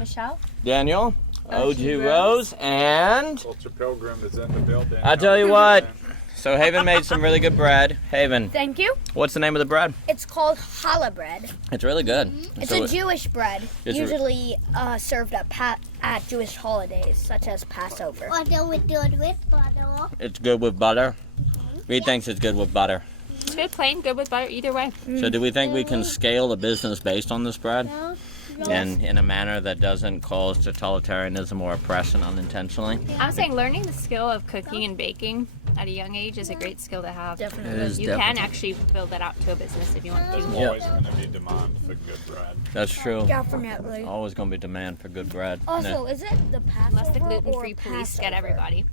Michelle. Daniel. OG Rose. And... Culturepilgrim is in the building. I tell you what. So Haven made some really good bread. Haven. Thank you. What's the name of the bread? It's called challah bread. It's really good. It's a Jewish bread, usually served at Jewish holidays, such as Passover. Or do we do it with butter? It's good with butter. Reed thinks it's good with butter. It's good plain, good with butter, either way. So do we think we can scale a business based on this bread? And in a manner that doesn't cause totalitarianism or oppression unintentionally? I'm saying learning the skill of cooking and baking at a young age is a great skill to have. Definitely. You can actually build that out to a business if you want There's to. always going to be demand for good bread. That's true. Definitely. Always going to be demand for good bread. Also, is it the Passover Unless the gluten-free or police Passover? get everybody.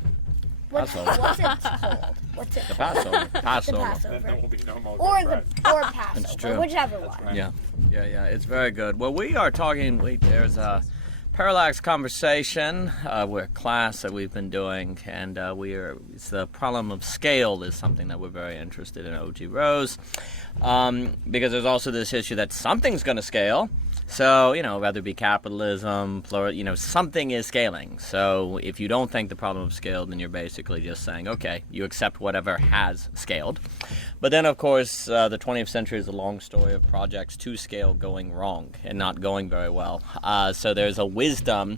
Passover. What's it called? What's it The called? Passover. The Passover. Then Passover. there will be no more Or good bread. or Passover. It's true. Whichever one. Right. Yeah, it's very good. Well, we are talking, there's a parallax conversation, we're a class that we've been doing, and it's the problem of scale is something that we're very interested in, OG Rose, because there's also this issue that something's going to scale. So, whether it be capitalism, plural, something is scaling. So if you don't think the problem of scale, then you're basically just saying, okay, you accept whatever has scaled. But then, of course, the 20th century is a long story of projects to scale going wrong and not going very well. So there's a wisdom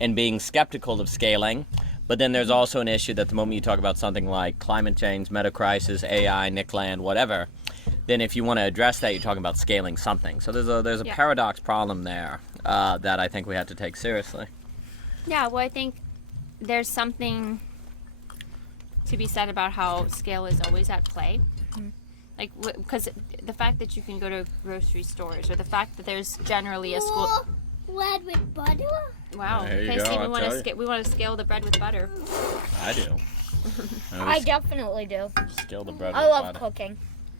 in being skeptical of scaling. But then there's also an issue that the moment you talk about something like climate change, meta-crisis, AI, Nickland, whatever, then if you want to address that, you're talking about scaling something. So there's a paradox problem there that I think we have to take seriously. Yeah, well, I think there's something to be said about how scale is always at play. Like, because the fact that you can go to grocery stores, or the fact that there's generally a school... Bread with butter? Wow. There you Okay, go, see, I'll we want to scale the bread with butter. I do. I definitely do. Scale the bread I with love butter. cooking.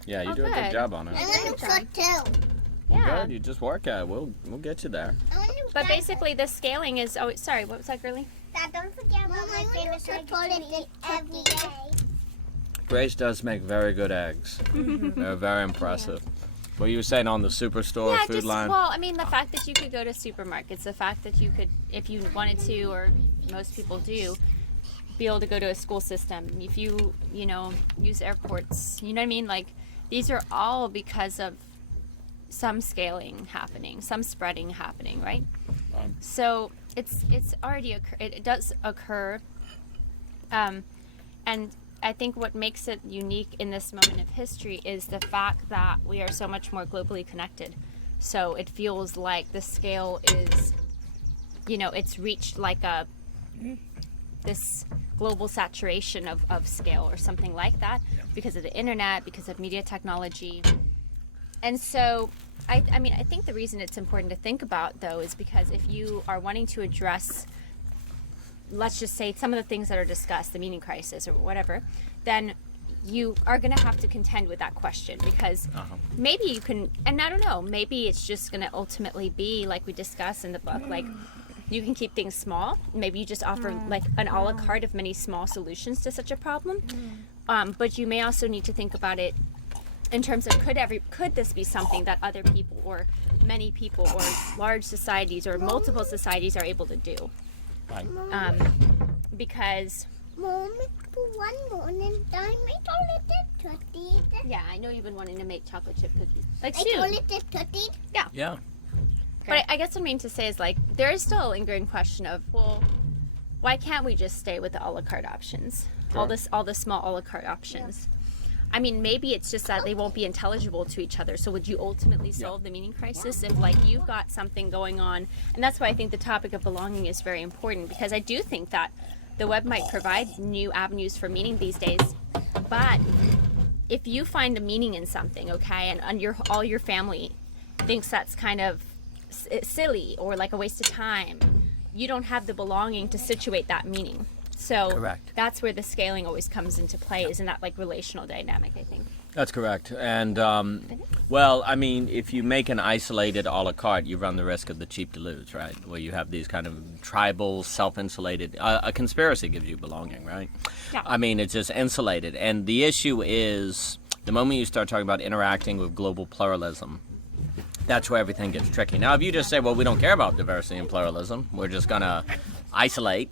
Yeah, you do a Okay. good job on I it. want to cook too. Yeah. Good, you just work at it. We'll get you there. I want to But basically, the scaling is... Oh, sorry, what was that, girly? Dad, don't forget about my famous toilet every day. Grace does make very good eggs. They're very impressive. What you were saying on the superstore Yeah, food just, line? well, I mean, the fact that you could go to supermarkets, the fact that you could, if you wanted to, or most people do, be able to go to a school system. If you, use airports, you know what I mean? Like, these are all because of some scaling happening, some spreading happening, right? So it's already it does occur, and I think what makes it unique in this moment of history is the fact that we are so much more globally connected. So it feels like the scale is, it's reached like this global saturation of scale or something like that because of the internet, because of media technology. And so I think the reason it's important to think about, though, is because if you are wanting to address, let's just say, some of the things that are discussed, the meaning crisis or whatever, then you are going to have to contend with that question, because maybe you can, and I don't know, maybe it's just going to ultimately be, like we discuss in the book, like you can keep things small. Maybe you just offer like an a la carte of many small solutions to such a problem. But you may also need to think about it in terms of could this be something that other people or many people or large societies or multiple societies are able to do? Because Mom, for one morning, I made a little cookie. yeah, I know you've been wanting to make chocolate chip cookies like I soon. call it a cookie. Yeah. But I guess what I mean to say is, like, there is still a lingering question of, well, why can't we just stay with the a la carte options? Sure. All the small a la carte options. I mean, maybe it's just that they won't be intelligible to each other. So would you ultimately solve the meaning crisis if, like, you've got something going on? And that's why I think the topic of belonging is very important, because I do think that the web might provide new avenues for meaning these days. But if you find a meaning in something, okay, and all your family thinks that's kind of silly or like a waste of time, you don't have the belonging to situate that meaning. So Correct. That's where the scaling always comes into play, is in that like relational dynamic, I think. That's correct. And, well, I mean, if you make an isolated a la carte, you run the risk of the cheap to lose, right? Where you have these kind of tribal, self-insulated... a conspiracy gives you belonging, right? Yeah. I mean, it's just insulated. And the issue is, the moment you start talking about interacting with global pluralism, that's where everything gets tricky. Now, if you just say, well, we don't care about diversity and pluralism, we're just going to isolate,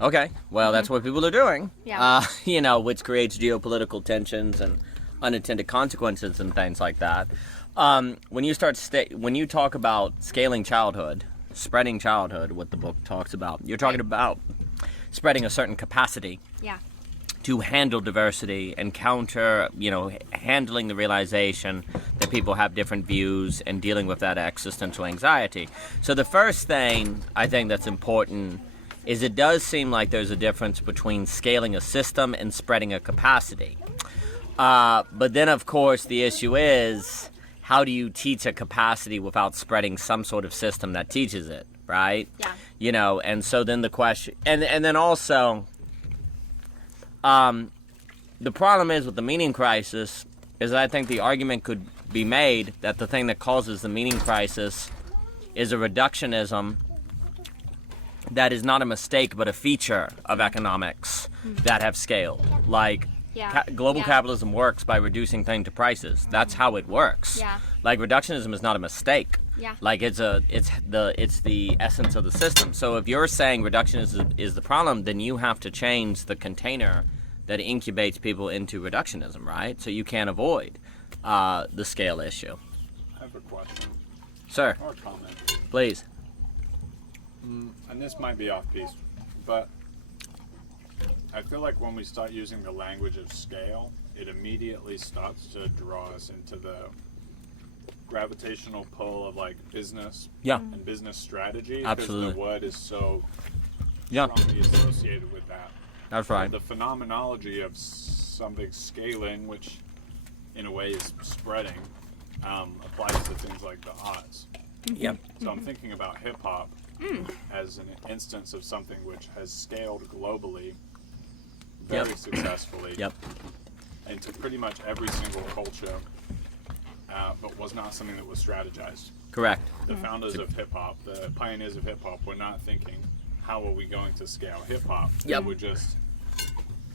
okay, well, that's what people are doing, Yeah. Which creates geopolitical tensions and unintended consequences and things like that. When you talk about scaling childhood, spreading childhood, what the book talks about, you're talking about spreading a certain capacity Yeah. to handle diversity and counter, handling the realization that people have different views and dealing with that existential anxiety. So the first thing I think that's important is it does seem like there's a difference between scaling a system and spreading a capacity. But then, of course, the issue is, how do you teach a capacity without spreading some sort of system that teaches it, right? Yeah. And so then the question, and then also, the problem is with the meaning crisis is I think the argument could be made that the thing that causes the meaning crisis is a reductionism that is not a mistake but a feature of economics that have scaled. Like, global capitalism works by reducing things to prices. That's how it works. Yeah. Like, reductionism is not a mistake. Yeah. Like, it's the essence of the system. So if you're saying reductionism is the problem, then you have to change the container that incubates people into reductionism, right? So you can't avoid the scale issue. I have a question. Sir, Or a comment. please. And this might be off piece, but I feel like when we start using the language of scale, it immediately starts to draw us into the gravitational pull of like business and business strategy. Absolutely. Because the word is so Yeah, strongly associated with that. that's right. The phenomenology of something scaling, which in a way is spreading, applies to things like the arts. Yep. So I'm thinking about hip hop as an instance of something which has scaled globally very successfully Yep. into pretty much every single culture, but was not something that was strategized. Correct. The founders of hip hop, the pioneers of hip hop, were not thinking, how are we going to scale hip hop? Yep. They were just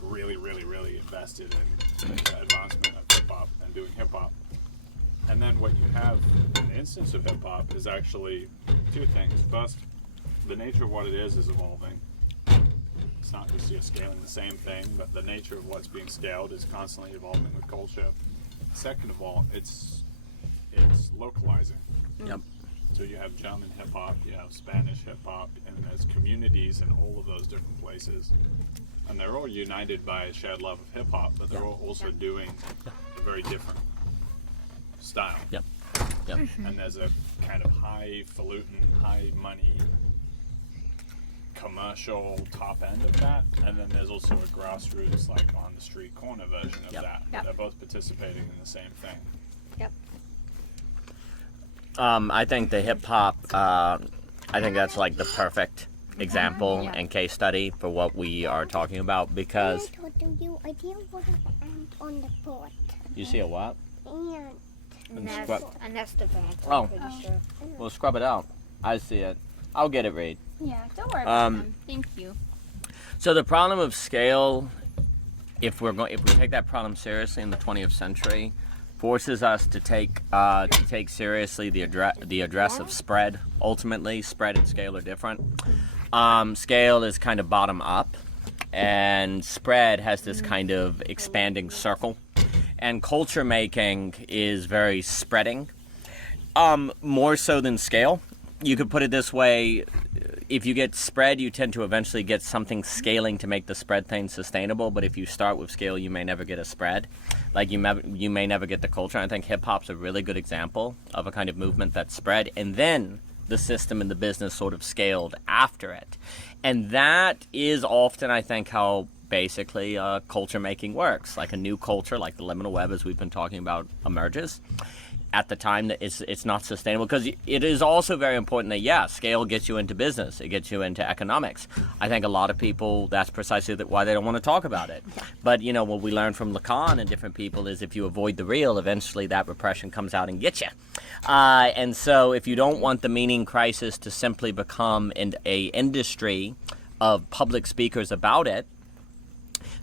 really, really, really invested in the advancement of hip hop and doing hip hop. And then what you have in the instance of hip hop is actually two things. First, the nature of what it is evolving. It's not just you're scaling the same thing, but the nature of what's being scaled is constantly evolving with culture. Second of all, it's localizing. Yep. So you have German hip hop, you have Spanish hip hop, and there's communities in all of those different places. And they're all united by a shared love of hip hop, but they're all also doing a very different style. Yep. Yep. And there's a kind of highfalutin, high money, commercial top end of that, and then there's also a grassroots, like on the street corner version of that. Yep. They're both participating in the same thing. Yep. I think the hip hop, I think that's like the perfect example Yeah. and case study for what we are talking about, because I told you I didn't want an ant on the pot. you see a what? And A nest of ants, Oh. I'm pretty sure. We'll scrub it out. I see it. I'll get it, Reed. Yeah, don't worry about Um, them. Thank you. So the problem of scale, if we take that problem seriously in the 20th century, forces us to take seriously the address of spread. Ultimately, spread and scale are different. Scale is kind of bottom up, and spread has this kind of expanding circle. And culture making is very spreading, more so than scale. You could put it this way: if you get spread, you tend to eventually get something scaling to make the spread thing sustainable. But if you start with scale, you may never get a spread. Like you may never get the culture. And I think hip hop's a really good example of a kind of movement that spread, and then the system and the business sort of scaled after it. And that is often, I think, how basically culture making works. Like a new culture, like the liminal web, as we've been talking about, emerges. At the time that it's not sustainable, because it is also very important that scale gets you into business, it gets you into economics. I think a lot of people, that's precisely why they don't want to talk about it. But what we learned from Lacan and different people is if you avoid the real, eventually that repression comes out and gets you. And so if you don't want the meaning crisis to simply become a industry of public speakers about it,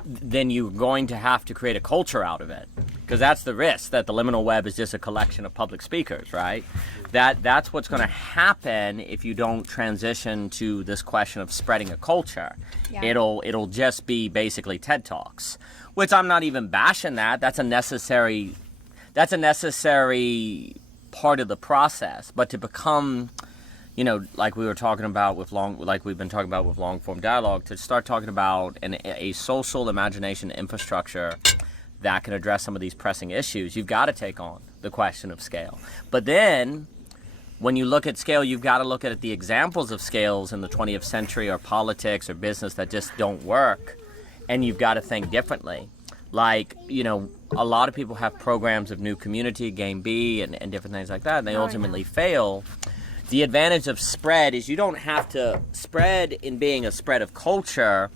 then you're going to have to create a culture out of it, because that's the risk, that the liminal web is just a collection of public speakers, right? That's what's going to happen if you don't transition to this question of spreading a culture. Yeah. It'll just be basically TED Talks, which I'm not even bashing that. That's a necessary part of the process. But to become, like we were talking about we've been talking about with long form dialogue, to start talking about a social imagination infrastructure that can address some of these pressing issues, you've got to take on the question of scale. But then, when you look at scale, you've got to look at the examples of scales in the 20th century or politics or business that just don't work, and you've got to think differently. Like, a lot of people have programs of new community, Game B, and different things like that, and they ultimately fail. The advantage of spread is you don't have to spread in being a spread of culture.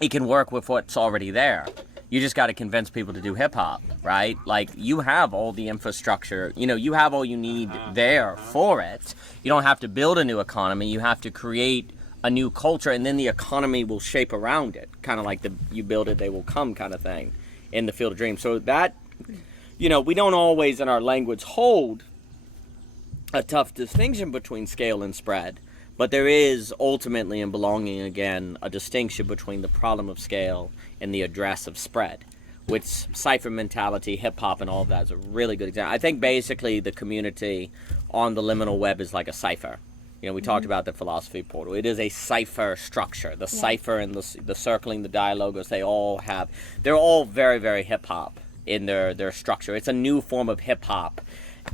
It can work with what's already there. You just got to convince people to do hip-hop, right? Like, you have all the infrastructure. You have all you need there for it. You don't have to build a new economy. You have to create a new culture, and then the economy will shape around it. Kind of like you build it, they will come kind of thing in the Field of Dreams. So that, we don't always in our language hold a tough distinction between scale and spread. But there is ultimately in Belonging Again a distinction between the problem of scale and the address of spread, which cipher mentality, hip-hop, and all of that is a really good example. I think basically the community on the liminal web is like a cipher. We talked about the philosophy portal. It is a cipher structure. The cipher and the circling, the dialogos, they're all very, very hip-hop in their structure. It's a new form of hip-hop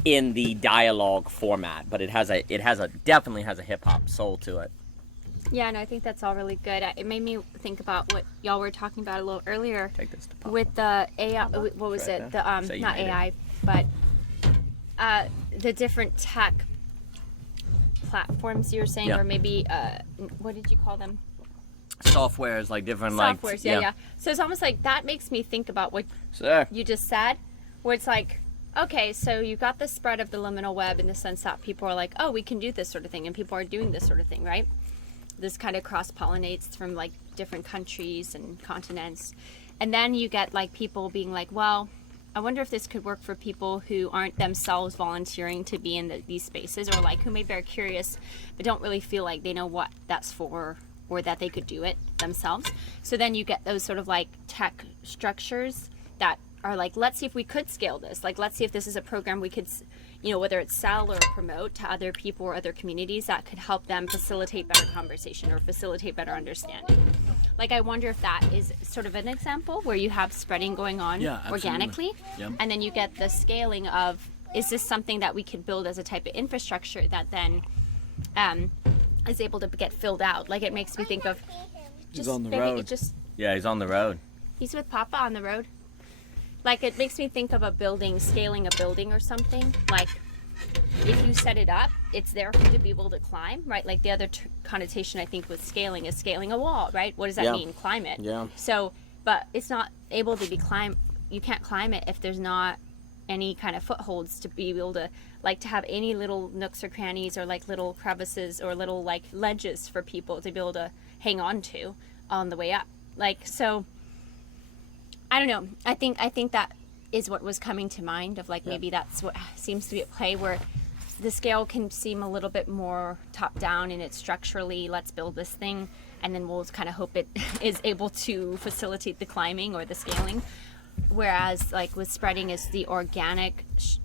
in the dialogue format, but it definitely has a hip-hop soul to it. Yeah, and I think that's all really good. It made me think about what y'all were talking about a little earlier. Take this to Pop. With the AI. What was Right it? there. The not AI, but the different tech platforms you were saying, or maybe what did you call them? Softwares, like different Softwares, yeah. So it's almost like that makes me think about what you just said, where it's like, okay, so you got the spread of the liminal web in the sense that people are like, oh, we can do this sort of thing, and people are doing this sort of thing, right? This kind of cross-pollinates from like different countries and continents. And then you get like people being like, well, I wonder if this could work for people who aren't themselves volunteering to be in these spaces, or like who may be very curious but don't really feel like they know what that's for, or that they could do it themselves. So then you get those sort of like tech structures that are like, let's see if we could scale this. Like, let's see if this is a program we could, whether it's sell or promote to other people or other communities that could help them facilitate better conversation or facilitate better understanding. Like, I wonder if that is sort of an example where you have spreading going on organically, and then you get the scaling of, is this something that we could build as a type of infrastructure that then is able to get filled out? Like, it makes me think of he's on the road. He's on the road. He's with Papa on the road. Like, it makes me think of scaling a building or something. Like, if you set it up, it's there for you to be able to climb, right? Like, the other connotation I think with scaling is scaling a wall, right? What does that mean? Climb it. Yeah. So, but it's not able to be you can't climb it if there's not any kind of footholds to be able to, like, to have any little nooks or crannies or like little crevices or little like ledges for people to be able to hang on to on the way up. Like, so I don't know. I think that is what was coming to mind of like, maybe that's what seems to be at play, where the scale can seem a little bit more top down and it's structurally, let's build this thing, and then we'll kind of hope it is able to facilitate the climbing or the scaling. Whereas like with spreading is the organic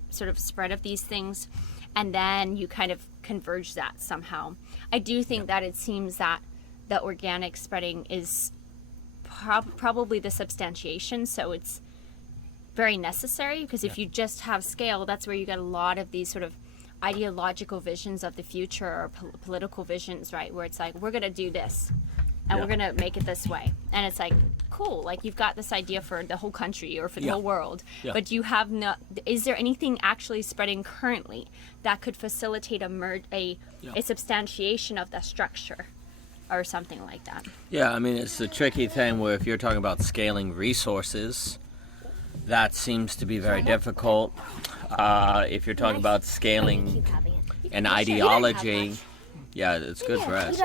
sort of spread of these things, and then you kind of converge that somehow. I do think that it seems that the organic spreading is probably the substantiation, so it's very necessary, because if you just have scale, that's where you get a lot of these sort of ideological visions of the future or political visions, right, where it's like, we're going to do this and we're going to make it this way, and it's like, cool, like you've got this idea for the whole country or for the whole world, but you have is there anything actually spreading currently that could facilitate a substantiation of the structure or something like that? Yeah, I mean, it's a tricky thing where if you're talking about scaling resources, that seems to be very difficult. If you're talking about scaling an ideology, it's good for us.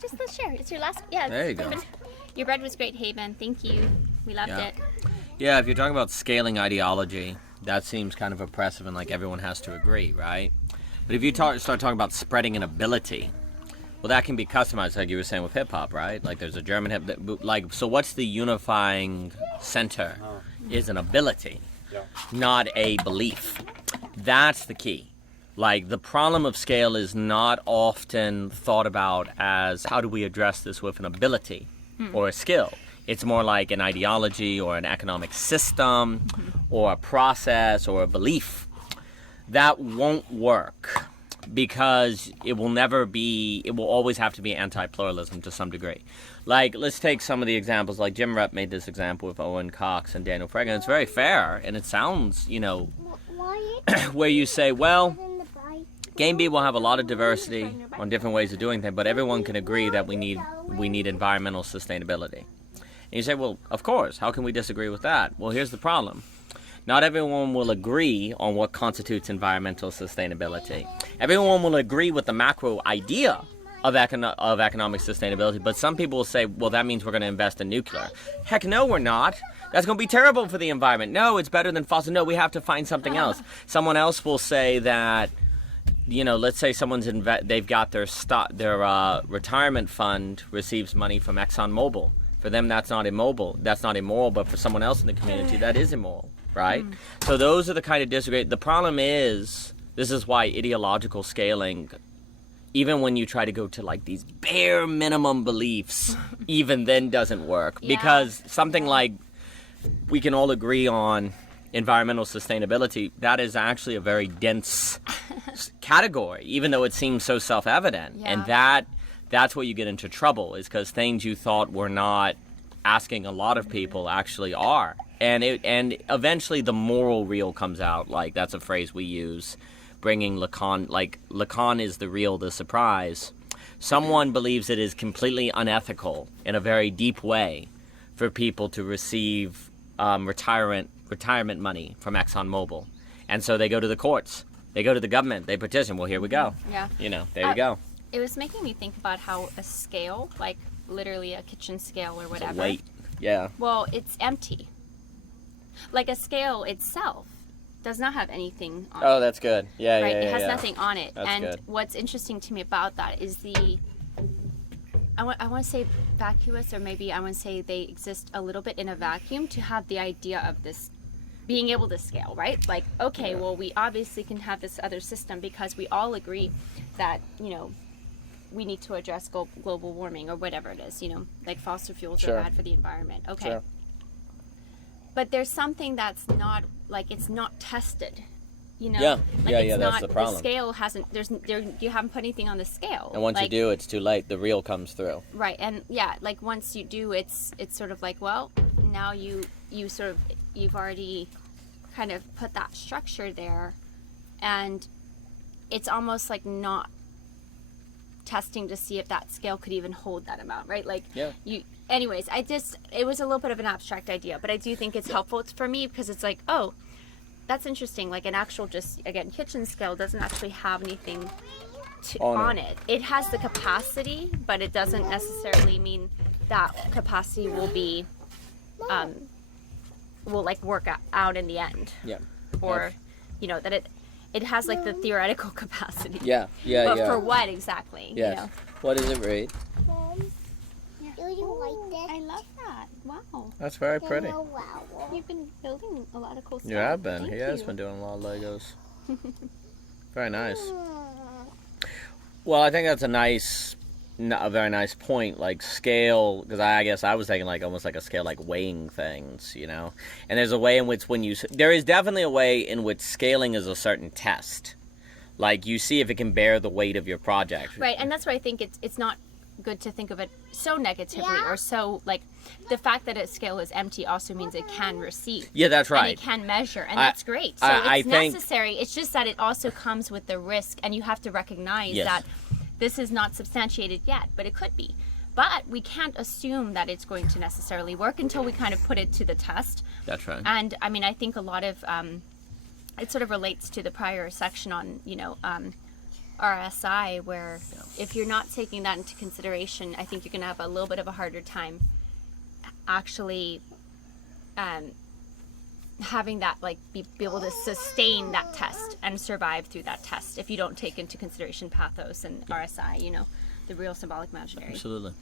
Just let's share. It's your last. Yeah. There you go. Your bread was great, Haven. Thank you. We loved Yeah. it. Yeah, if you're talking about scaling ideology, that seems kind of oppressive and like everyone has to agree, right? But if you start talking about spreading an ability, well, that can be customized, like you were saying with hip hop, right? Like there's a German hip, like, so what's the unifying center is an ability, Yeah. not a belief. That's the key. Like the problem of scale is not often thought about as how do we address this with an ability or a skill. It's more like an ideology or an economic system or a process or a belief. That won't work because it will always have to be anti-pluralism to some degree. Like, let's take some of the examples. Like Jim Rep made this example with Owen Cox and Daniel Fregan. It's very fair, and it sounds, Why where you say, well, in the bike? Game B will have a lot of diversity on different ways of doing things, but everyone can agree that we need environmental sustainability. And you say, well, of course, how can we disagree with that? Well, here's the problem. Not everyone will agree on what constitutes environmental sustainability. Everyone will agree with the macro idea of economic sustainability, but some people will say, well, that means we're going to invest in nuclear. Heck no, we're not. That's going to be terrible for the environment. No, it's better than fossil. No, we have to find something else. Someone else will say that, let's say someone's they've got their retirement fund receives money from ExxonMobil. For them, that's not immoral, but for someone else in the community, that is immoral, right? So those are the kind of disagree. The problem is, this is why ideological scaling, even when you try to go to like these bare minimum beliefs, even then doesn't work. Yeah. Because something like we can all agree on environmental sustainability, that is actually a very dense category, even though it seems so self-evident. Yeah. And that's where you get into trouble, is because things you thought were not asking a lot of people actually are. And eventually the moral real comes out. Like, that's a phrase we use, bringing Lacan, like Lacan is the real, the surprise. Someone believes it is completely unethical in a very deep way for people to receive retirement money from ExxonMobil. And so they go to the courts. They go to the government. They petition. Well, here we go. Yeah. There you go. It was making me think about how a scale, like literally a kitchen scale or whatever. It's a weight. Yeah. Well, it's empty. Like a scale itself does not have anything on it. Oh, that's good. Yeah, Right? yeah, yeah. It has yeah. nothing on it. That's and good. what's interesting to me about that is I want to say vacuous, or maybe I want to say they exist a little bit in a vacuum to have the idea of this being able to scale, right? Like, okay, well, we obviously can have this other system because we all agree that, we need to address global warming or whatever it is, like fossil fuels Sure. are bad for the environment. Okay. Sure. But there's something that's not, like, it's not tested, Yeah. Like Yeah, it's yeah, that's not, the problem. scale hasn't, you haven't put anything on the scale. And once you Like, do, it's too late. The real comes through. Right, and yeah, like once you do, it's sort of like, well, now you've already kind of put that structure there, and it's almost like not testing to see if that scale could even hold that amount, right? Like, Yeah. anyways, it was a little bit of an abstract idea, but I do think it's helpful for me because it's like, oh, that's interesting. Like an actual, just again, kitchen scale doesn't actually have anything on it. It has the capacity, but it doesn't necessarily mean that capacity will be, will like work out in the end, Yeah. or, that it has like the theoretical capacity. Yeah. Yeah. But yeah. for what exactly? Yes. What does it read? Do you like this? I love that. Wow. That's very pretty. Oh, wow. You've been building a lot of cool stuff. You have been. Thank He has you. been doing a lot of Legos. Very nice. Well, I think that's a very nice point. Like scale, because I guess I was thinking like almost like a scale, like weighing things, And there's a way in which there is definitely a way in which scaling is a certain test. Like you see if it can bear the weight of your project. Right, and that's why I think it's not good to think of it so negatively or so like the fact that a scale is empty also means it can receive. Yeah, that's right. And it can measure, and that's great. So I it's think- necessary. It's just that it also comes with the risk, and you have to recognize Yes. that this is not substantiated yet, but it could be. But we can't assume that it's going to necessarily work until we kind of put it to the test. That's right. And I mean, I think a lot of it sort of relates to the prior section on, RSI, where if you're not taking that into consideration, I think you're going to have a little bit of a harder time actually having that, like, be able to sustain that test and survive through that test if you don't take into consideration pathos and RSI, you know, the real symbolic imaginary. Absolutely.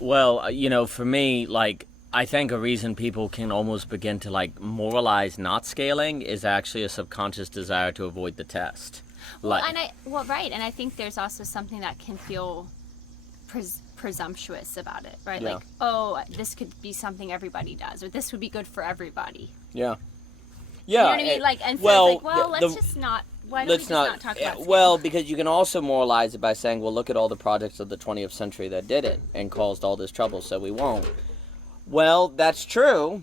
Well, you know, for me, like, I think a reason people can almost begin to, like, moralize not scaling is actually a subconscious desire to avoid the test. Like, Right, and I think there's also something that can feel presumptuous about it, right? Yeah. Like, oh, this could be something everybody does, or this would be good for everybody. Yeah. You know what I mean? Like, and so it's like, let's just not. Why don't we just not talk about scale? Well, because you can also moralize it by saying, well, look at all the projects of the 20th century that did it and caused all this trouble, so we won't. Well, that's true,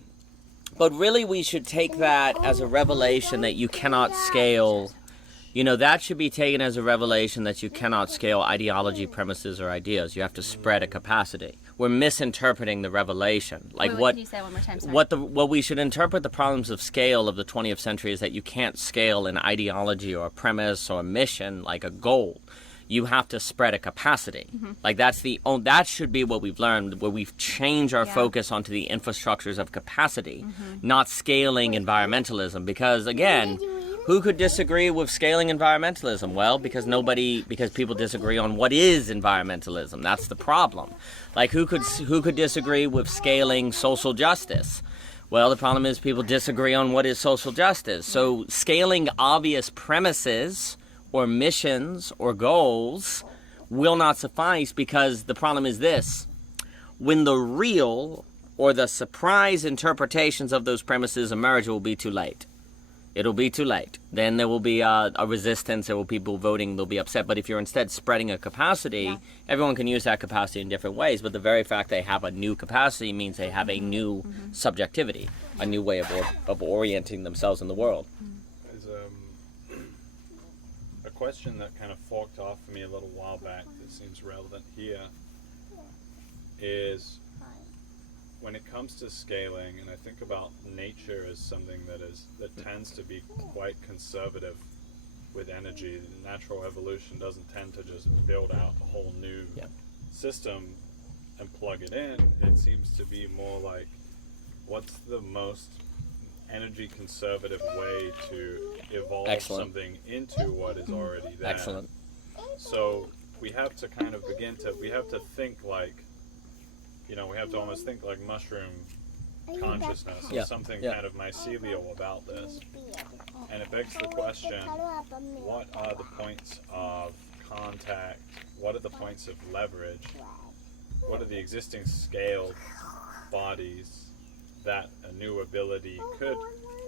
but really we should take that as a revelation that you cannot scale. You know, that should be taken as a revelation that you cannot scale ideology, premises, or ideas. You have to spread a capacity. We're misinterpreting the revelation. Like, Wait, can you say that one more time? Sorry. What we should interpret the problems of scale of the 20th century is that you can't scale an ideology or a premise or a mission like a goal. You have to spread a capacity. Mm-hmm. Like, that should be what we've learned, where we've changed our focus onto the infrastructures of capacity, not scaling environmentalism. Because, again, who could disagree with scaling environmentalism? Well, because people disagree on what is environmentalism. That's the problem. Like, who could disagree with scaling social justice? Well, the problem is people disagree on what is social justice. So scaling obvious premises or missions or goals will not suffice, because the problem is this: when the real or the surprise interpretations of those premises emerge, it will be too late. It'll be too late. Then there will be a resistance, there will be people voting, they'll be upset. But if you're instead spreading a capacity, everyone can use that capacity in different ways, but the very fact they have a new capacity means they have a new subjectivity, a new way of orienting themselves in the world. There's a question that kind of forked off for me a little while back that seems relevant here is, when it comes to scaling, and I think about nature as something that tends to be quite conservative with energy. Natural evolution doesn't tend to just build out a whole new system and plug it in. It seems to be more like, what's the most energy conservative way to evolve something into what is already there? Excellent. So we have to kind of we have to think like, you know, we have to almost think like mushroom consciousness, or something kind of mycelial about this. And it begs the question, what are the points of contact? What are the points of leverage? What are the existing scaled bodies that a new ability could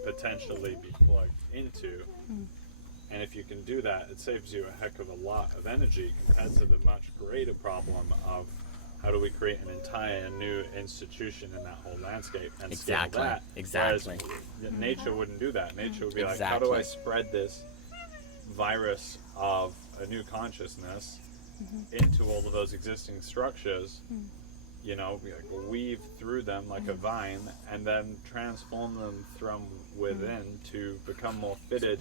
potentially be plugged into? And if you can do that, it saves you a heck of a lot of energy compared to the much greater problem of how do we create an entire new institution in that whole landscape and scale that? Exactly. Whereas nature wouldn't do that. Nature would be like, how do I spread this virus of a new consciousness into all of those existing structures? You know, weave through them like a vine, and then transform them from within to become more fitted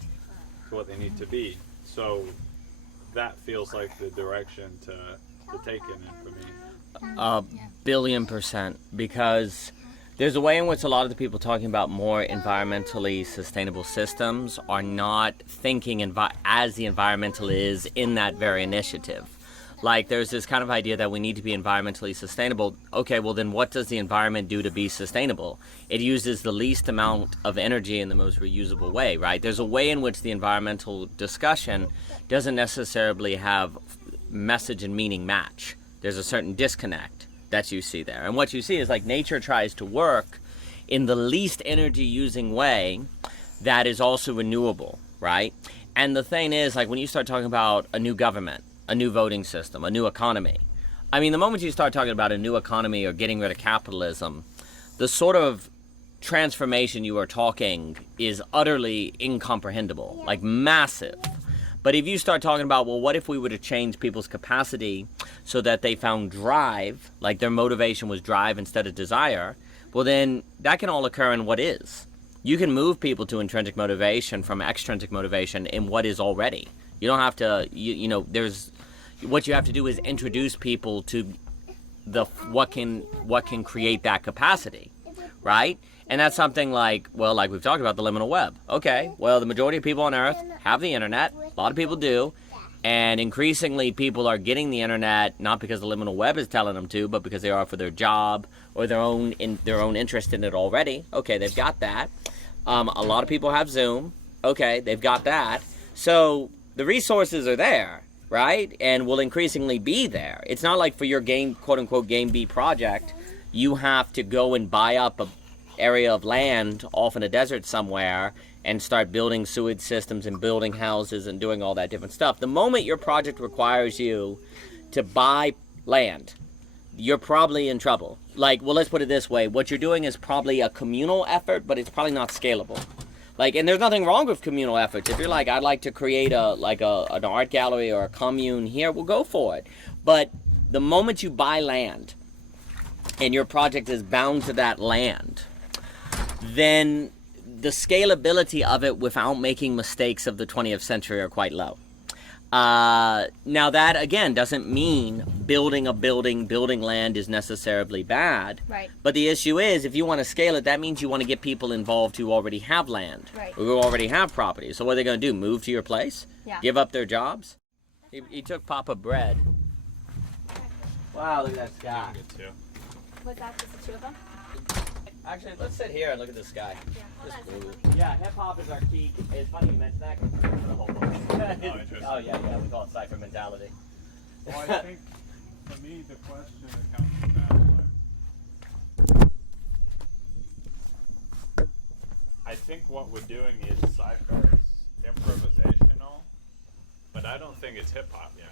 to what they need to be. So that feels like the direction to take it in for me. 1,000,000,000%, because there's a way in which a lot of the people talking about more environmentally sustainable systems are not thinking as the environmental is in that very initiative. Like, there's this kind of idea that we need to be environmentally sustainable. Okay, well then what does the environment do to be sustainable? It uses the least amount of energy in the most reusable way, right? There's a way in which the environmental discussion doesn't necessarily have message and meaning match. There's a certain disconnect that you see there. And what you see is, like, nature tries to work in the least energy using way that is also renewable, right? And the thing is, like, when you start talking about a new government, a new voting system, a new economy, I mean, the moment you start talking about a new economy or getting rid of capitalism, the sort of transformation you are talking is utterly incomprehensible, like massive. But if you start talking about, well, what if we were to change people's capacity so that they found drive, like their motivation was drive instead of desire, well, then that can all occur in what is. You can move people to intrinsic motivation from extrinsic motivation in what is already. You don't have to, you know, there's, what you have to do is introduce people to what can create that capacity, right? And that's something like, well, like we've talked about, the liminal web. Okay, well, the majority of people on Earth have the internet. A lot of people do. And increasingly, people are getting the internet not because the liminal web is telling them to, but because they are for their job or their own interest in it already. Okay, they've got that. A lot of people have Zoom. Okay, they've got that. So the resources are there, right? And will increasingly be there. It's not like for your game, quote unquote, Game B project, you have to go and buy up a area of land off in a desert somewhere and start building sewage systems and building houses and doing all that different stuff. The moment your project requires you to buy land, you're probably in trouble. Like, well, let's put it this way. What you're doing is probably a communal effort, but it's probably not scalable. Like, and there's nothing wrong with communal efforts. If you're like, I'd like to create an art gallery or a commune here, we'll go for it. But the moment you buy land and your project is bound to that land, then the scalability of it without making mistakes of the 20th century are quite low. Now that, again, doesn't mean building land is necessarily bad. Right. But the issue is, if you want to scale it, that means you want to get people involved who already have land. Right. Who already have property. So what are they going to do? Move to your place? Yeah. Give up their jobs? He took Papa bread. Wow, look at that sky. Good too. Was that just the two of them? Actually, let's sit here and look at the sky. Yeah. Hold Just on. blue. Yeah, hip hop is our key. It's funny you mentioned that. 'Cause it's for the whole book. Interesting. Oh yeah, we call it cipher mentality. Well, I think for me the question that comes from that, like, I think what we're doing is cipher, it's improvisational, but I don't think it's hip hop. Yeah.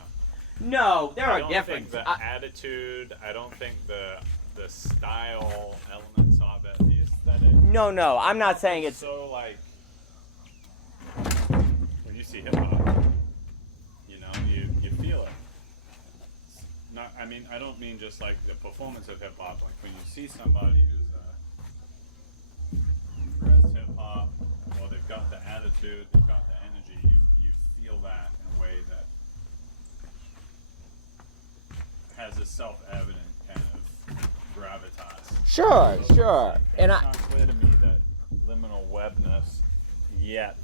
No, there I are don't different. think the attitude. I don't think the style elements of it, the aesthetic. No, I'm not saying it's. So like when you see hip hop, you know, you feel it. Not, I mean, I don't mean just like the performance of hip hop. Like when you see somebody who's dressed hip hop, well, they've got the attitude, they've got the energy. You feel that in a way that has a self-evident kind of gravitas. Sure. And It's not clear to me that liminal webness yet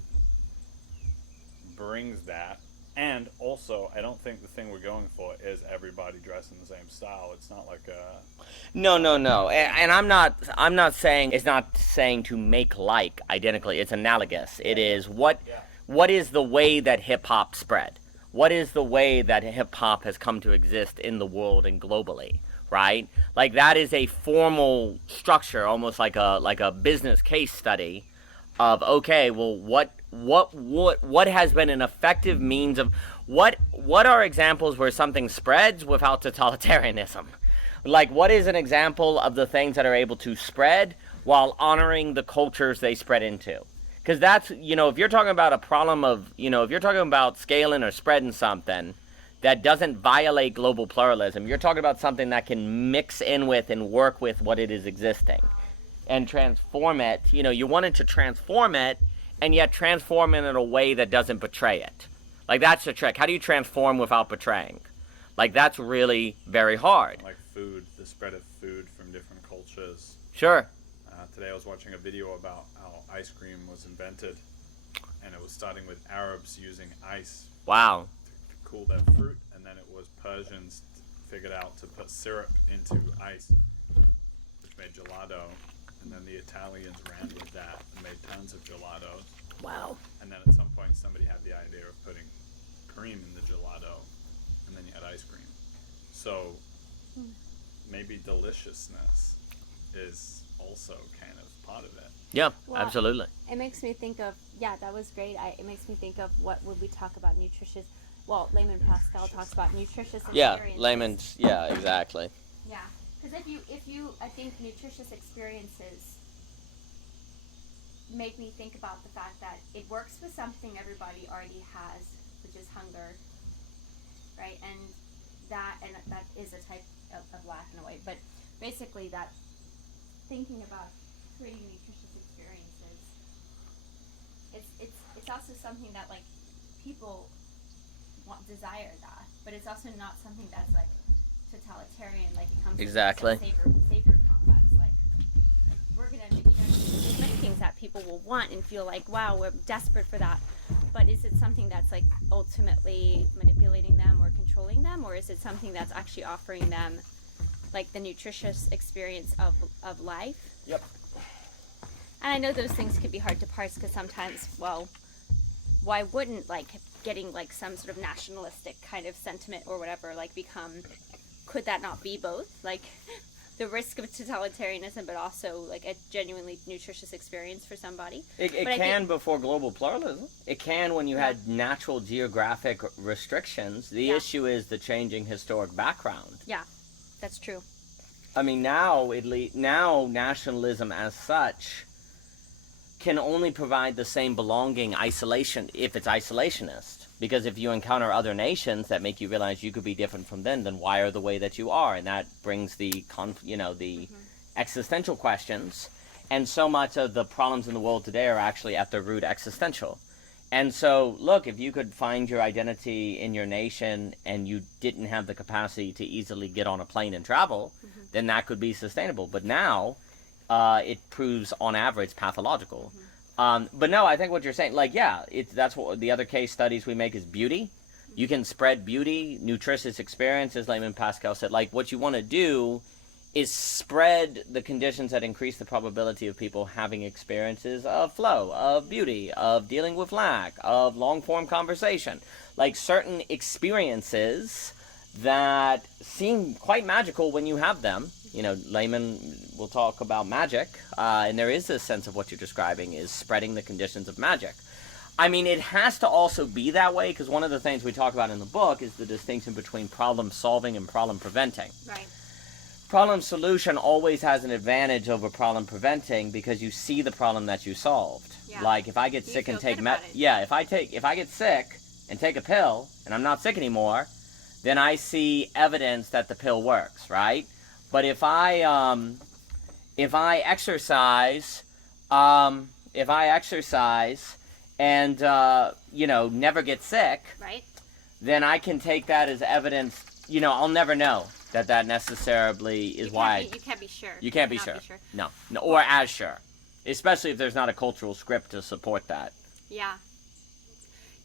brings that. And also, I don't think the thing we're going for is everybody dressed in the same style. It's not like a... No. And I'm not saying, it's not saying to make like identically. It's analogous. It is what is the way that hip hop spread? What is the way that hip hop has come to exist in the world and globally? Right? Like that is a formal structure, almost like a business case study of, okay, well, what has been an effective means of what are examples where something spreads without totalitarianism? Like, what is an example of the things that are able to spread while honoring the cultures they spread into? Because that's, if you're talking about a problem of, if you're talking about scaling or spreading something that doesn't violate global pluralism, you're talking about something that can mix in with and work with what it is existing and transform it. You wanted to transform it and yet transform it in a way that doesn't betray it. Like, that's the trick. How do you transform without betraying? Like, that's really very hard. Like food, the spread of food from different cultures. Sure. Today I was watching a video about how ice cream was invented, and it was starting with Arabs using ice Wow. to cool their fruit, and then it was Persians figured out to put syrup into ice, which made gelato, and then the Italians ran with that and made tons of gelatos. Wow. And then at some point somebody had the idea of putting cream in the gelato, and then you had ice cream. So maybe deliciousness is also kind of part of it. Yeah, Well, absolutely. It makes me think of, that was great. It makes me think of what would we talk about nutritious, Layman Pascal talks about nutritious Yeah, experiences. layman's, yeah, exactly. Yeah, because if you, I think nutritious experiences make me think about the fact that it works with something everybody already has, which is hunger, right? And that is a type of lack in a way, but basically that thinking about creating nutritious experiences, it's also something that like people desire that, but it's also not something that's like totalitarian. Like it comes Exactly. with some savior complex. Like we're gonna, there's many things that people will want and feel like, wow, we're desperate for that. But is it something that's like ultimately manipulating them or controlling them, or is it something that's actually offering them like the nutritious experience of life? Yep. And I know those things can be hard to parse because sometimes, well, why wouldn't like getting like some sort of nationalistic kind of sentiment or whatever like become, could that not be both? Like the risk of totalitarianism, but also like a genuinely nutritious experience for somebody. It can before global pluralism. It can when you had natural geographic restrictions. The issue is the changing historic background. Yeah, that's true. I mean, now nationalism as such can only provide the same belonging isolation if it's isolationist. Because if you encounter other nations that make you realize you could be different from them, then why are the way that you are? And that brings the existential questions. And so much of the problems in the world today are actually at their root existential. And so, look, if you could find your identity in your nation and you didn't have the capacity to easily get on a plane and travel, then that could be sustainable. But now, it proves on average pathological. But no, I think what you're saying, like, yeah, that's what the other case studies we make is beauty. You can spread beauty, nutritious experiences, Layman Pascal said. Like, what you want to do is spread the conditions that increase the probability of people having experiences of flow, of beauty, of dealing with lack, of long-form conversation. Like certain experiences that seem quite magical when you have them. You know, Layman will talk about magic, and there is this sense of what you're describing is spreading the conditions of magic. I mean, it has to also be that way, because one of the things we talk about in the book is the distinction between problem solving and problem preventing. Right. Problem solution always has an advantage over problem preventing because you see the problem that you solved. Yeah. Like if I get You sick and feel take good about it. if I get sick and take a pill and I'm not sick anymore, then I see evidence that the pill works, right? But if I exercise and never get sick, Right. then I can take that as evidence. I'll never know that necessarily is why. You can't be sure. You can't be cannot sure. No, or as sure. Especially if there's not a cultural script to support that. Yeah.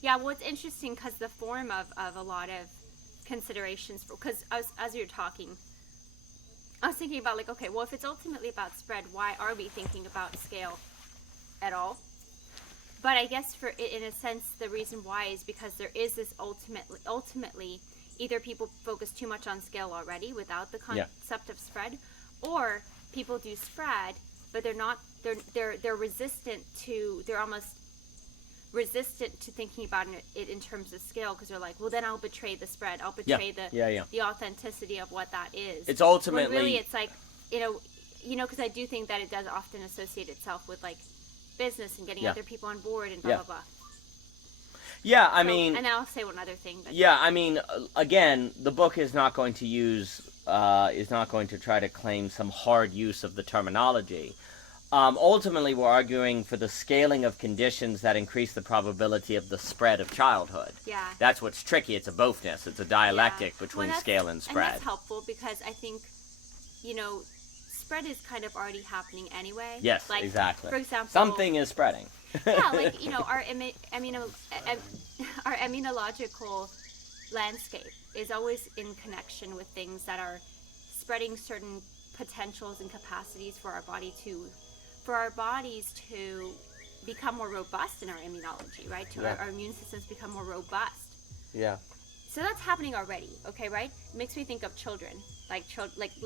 Yeah, well, it's interesting because the form of a lot of considerations, because as you're talking, I was thinking about, like, okay, well, if it's ultimately about spread, why are we thinking about scale at all? But I guess in a sense, the reason why is because there is this ultimately, either people focus too much on scale already without the concept of spread, or people do spread, but they're resistant to, they're almost resistant to thinking about it in terms of scale, because they're like, well, then I'll betray the spread. I'll betray the authenticity of what that is. It's ultimately... When really, it's like, because I do think that it does often associate itself with, like, business and getting other people on board and blah, blah, blah. Yeah, I So, mean... And then I'll say one other thing. But yeah, I mean, again, the book is not going to try to claim some hard use of the terminology. Ultimately, we're arguing for the scaling of conditions that increase the probability of the spread of childhood. Yeah. That's what's tricky. It's a bothness. It's a dialectic between scale and spread. And that's helpful because I think, spread is kind of already happening anyway. Yes, like, exactly. For example, something is spreading. Yeah, like, our immunological landscape is always in connection with things that are spreading certain potentials and capacities for our bodies to become more robust in our immunology, right? Our immune systems become more robust. Yeah. So that's happening already, okay, right? It makes me think of children, like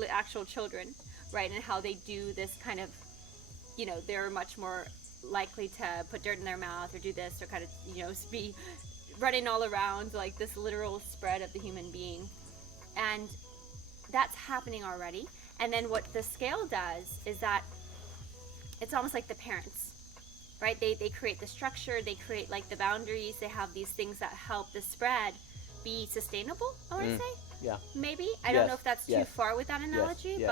actual children, right? And how they do this kind of, they're much more likely to put dirt in their mouth or do this or kind of, be running all around, like this literal spread of the human being. And that's happening already. And then what the scale does is that it's almost like the parents, right? They create the structure, they create like the boundaries, they have these things that help the spread be sustainable, I want to say. Yeah. Maybe. I don't know if that's too far with that analogy,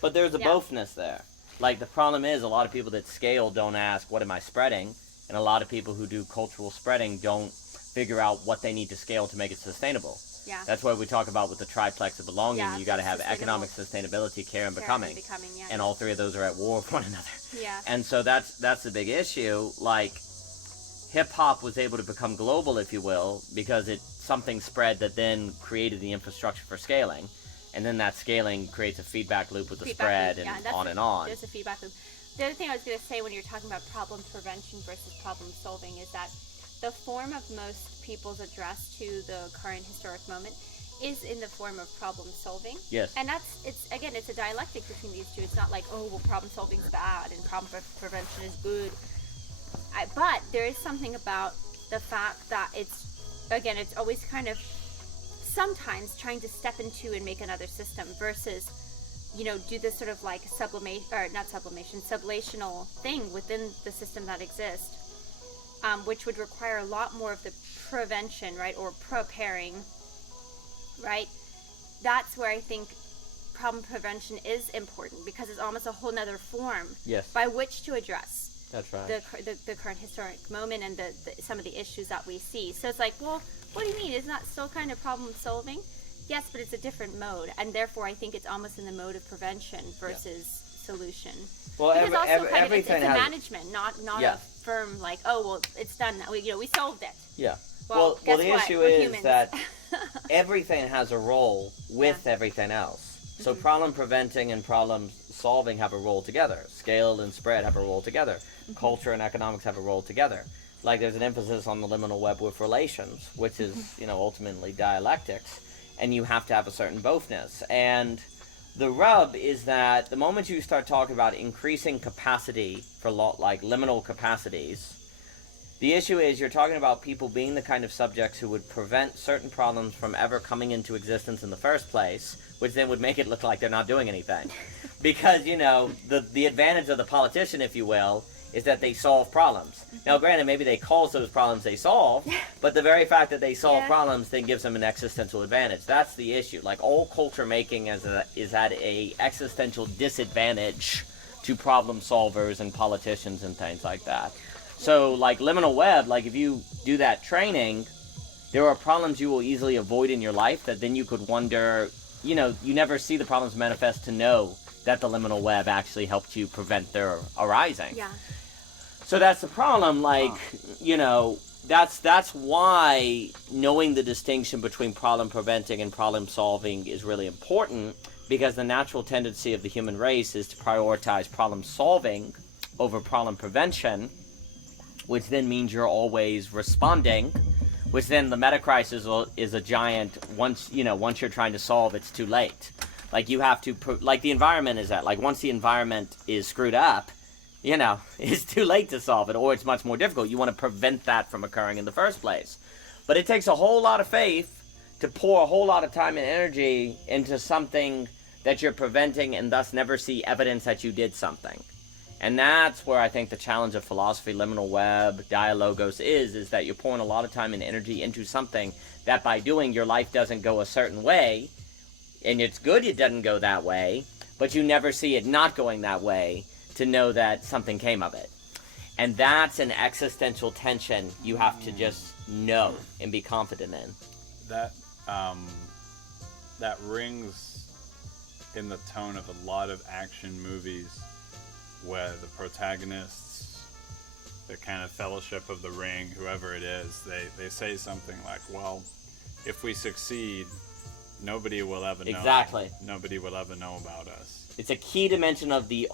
But there's a bothness there. Like, the problem is a lot of people that scale don't ask, what am I spreading? And a lot of people who do cultural spreading don't figure out what they need to scale to make it sustainable. Yeah. That's what we talk about with the triplex of belonging. Yeah, You got to have sustainable. economic sustainability, care, and Care becoming. and becoming, yeah. And all three of those are at war with one another. Yeah. And so that's the big issue. Like, hip-hop was able to become global, if you will, because something spread that then created the infrastructure for scaling. And then that scaling creates a feedback loop with the spread and on and on. There's a feedback loop. The other thing I was going to say when you're talking about problem prevention versus problem solving is that the form of most people's address to the current historic moment is in the form of problem solving. Yes. And it's a dialectic between these two. It's not like, oh, well, problem solving is bad and problem prevention is good. But there is something about the fact that it's always kind of sometimes trying to step into and make another system versus, do this sort of like sublational thing within the system that exists, which would require a lot more of the prevention, right, or preparing, right? That's where I think problem prevention is important because it's almost a whole nother form by which to address That's right. the current historic moment and some of the issues that we see. So it's like, well, what do you mean? Isn't that still kind of problem solving? Yes, but it's a different mode, and therefore I think it's almost in the mode of prevention versus solution. Well, because also it's a has management, not a firm like, oh well, it's done now. We solved it. Yeah. Well, the guess what? issue We're is humans. that everything has a role with everything else. So problem preventing and problem solving have a role together. Scale and spread have a role together. Culture and economics have a role together. Like there's an emphasis on the liminal web with relations, which is, ultimately dialectics. And you have to have a certain bothness. And the rub is that the moment you start talking about increasing capacity for liminal capacities, the issue is you're talking about people being the kind of subjects who would prevent certain problems from ever coming into existence in the first place, which then would make it look like they're not doing anything. Because, the advantage of the politician, if you will, is that they solve problems. Now, granted, maybe they cause those problems they solve, but the very fact that they solve problems then gives them an existential advantage. That's the issue. Like, all culture making is at a existential disadvantage to problem solvers and politicians and things like that. So, like, liminal web, like, if you do that training, there are problems you will easily avoid in your life that then you could wonder, you never see the problems manifest to know that the liminal web actually helped you prevent their arising. Yeah. So that's the problem, that's why knowing the distinction between problem preventing and problem solving is really important, because the natural tendency of the human race is to prioritize problem solving over problem prevention, which then means you're always responding, which then the meta crisis is a giant, once you're trying to solve, it's too late. Like you have to, the environment is that, like once the environment is screwed up, it's too late to solve it, or it's much more difficult. You want to prevent that from occurring in the first place. But it takes a whole lot of faith to pour a whole lot of time and energy into something that you're preventing and thus never see evidence that you did something. And that's where I think the challenge of philosophy, liminal web, dialogos is that you're pouring a lot of time and energy into something that by doing your life doesn't go a certain way, and it's good it doesn't go that way, but you never see it not going that way to know that something came of it. And that's an existential tension you have to just know and be confident in. That rings in the tone of a lot of action movies where the protagonists, the kind of Fellowship of the Ring, whoever it is, they say something like, well, if we succeed, nobody will ever know. Exactly. Nobody will ever know about us. It's a key dimension of the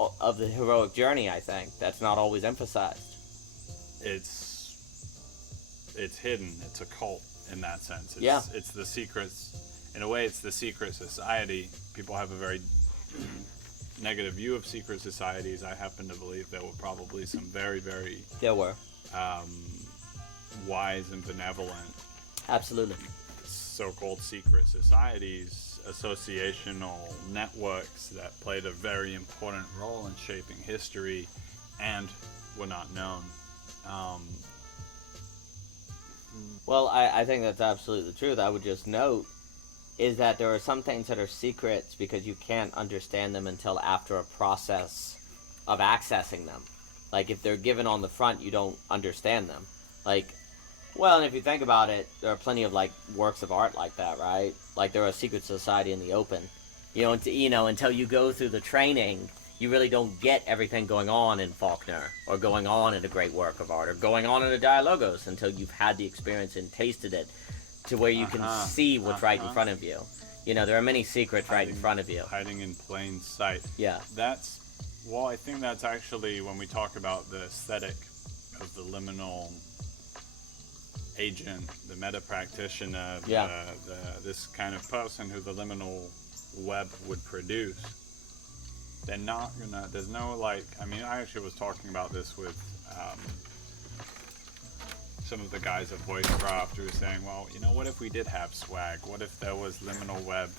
heroic journey, I think, that's not always emphasized. It's hidden. It's a cult in that sense. It's the secrets. In a way, it's the secret society. People have a very negative view of secret societies. I happen to believe there were probably some very, very wise and benevolent, absolutely, so-called secret societies, associational networks that played a very important role in shaping history and were not known. Well, I think that's absolutely the truth. I would just note is that there are some things that are secrets because you can't understand them until after a process of accessing them. Like if they're given on the front, you don't understand them. Like Well, and if you think about it, there are plenty of like works of art like that, right? Like there are secret society in the open. Until you go through the training, you really don't get everything going on in Faulkner or going on in a great work of art or going on in a Dialogos until you've had the experience and tasted it to where you can see what's right in front of you. There are many secrets right in front of you. Hiding in plain sight. Yeah. I think that's actually when we talk about the aesthetic of the liminal agent, the meta practitioner, this kind of person who the liminal web would produce. They're not gonna, there's no I actually was talking about this with some of the guys at Voicecraft who were saying, well, what if we did have swag? What if there was liminal web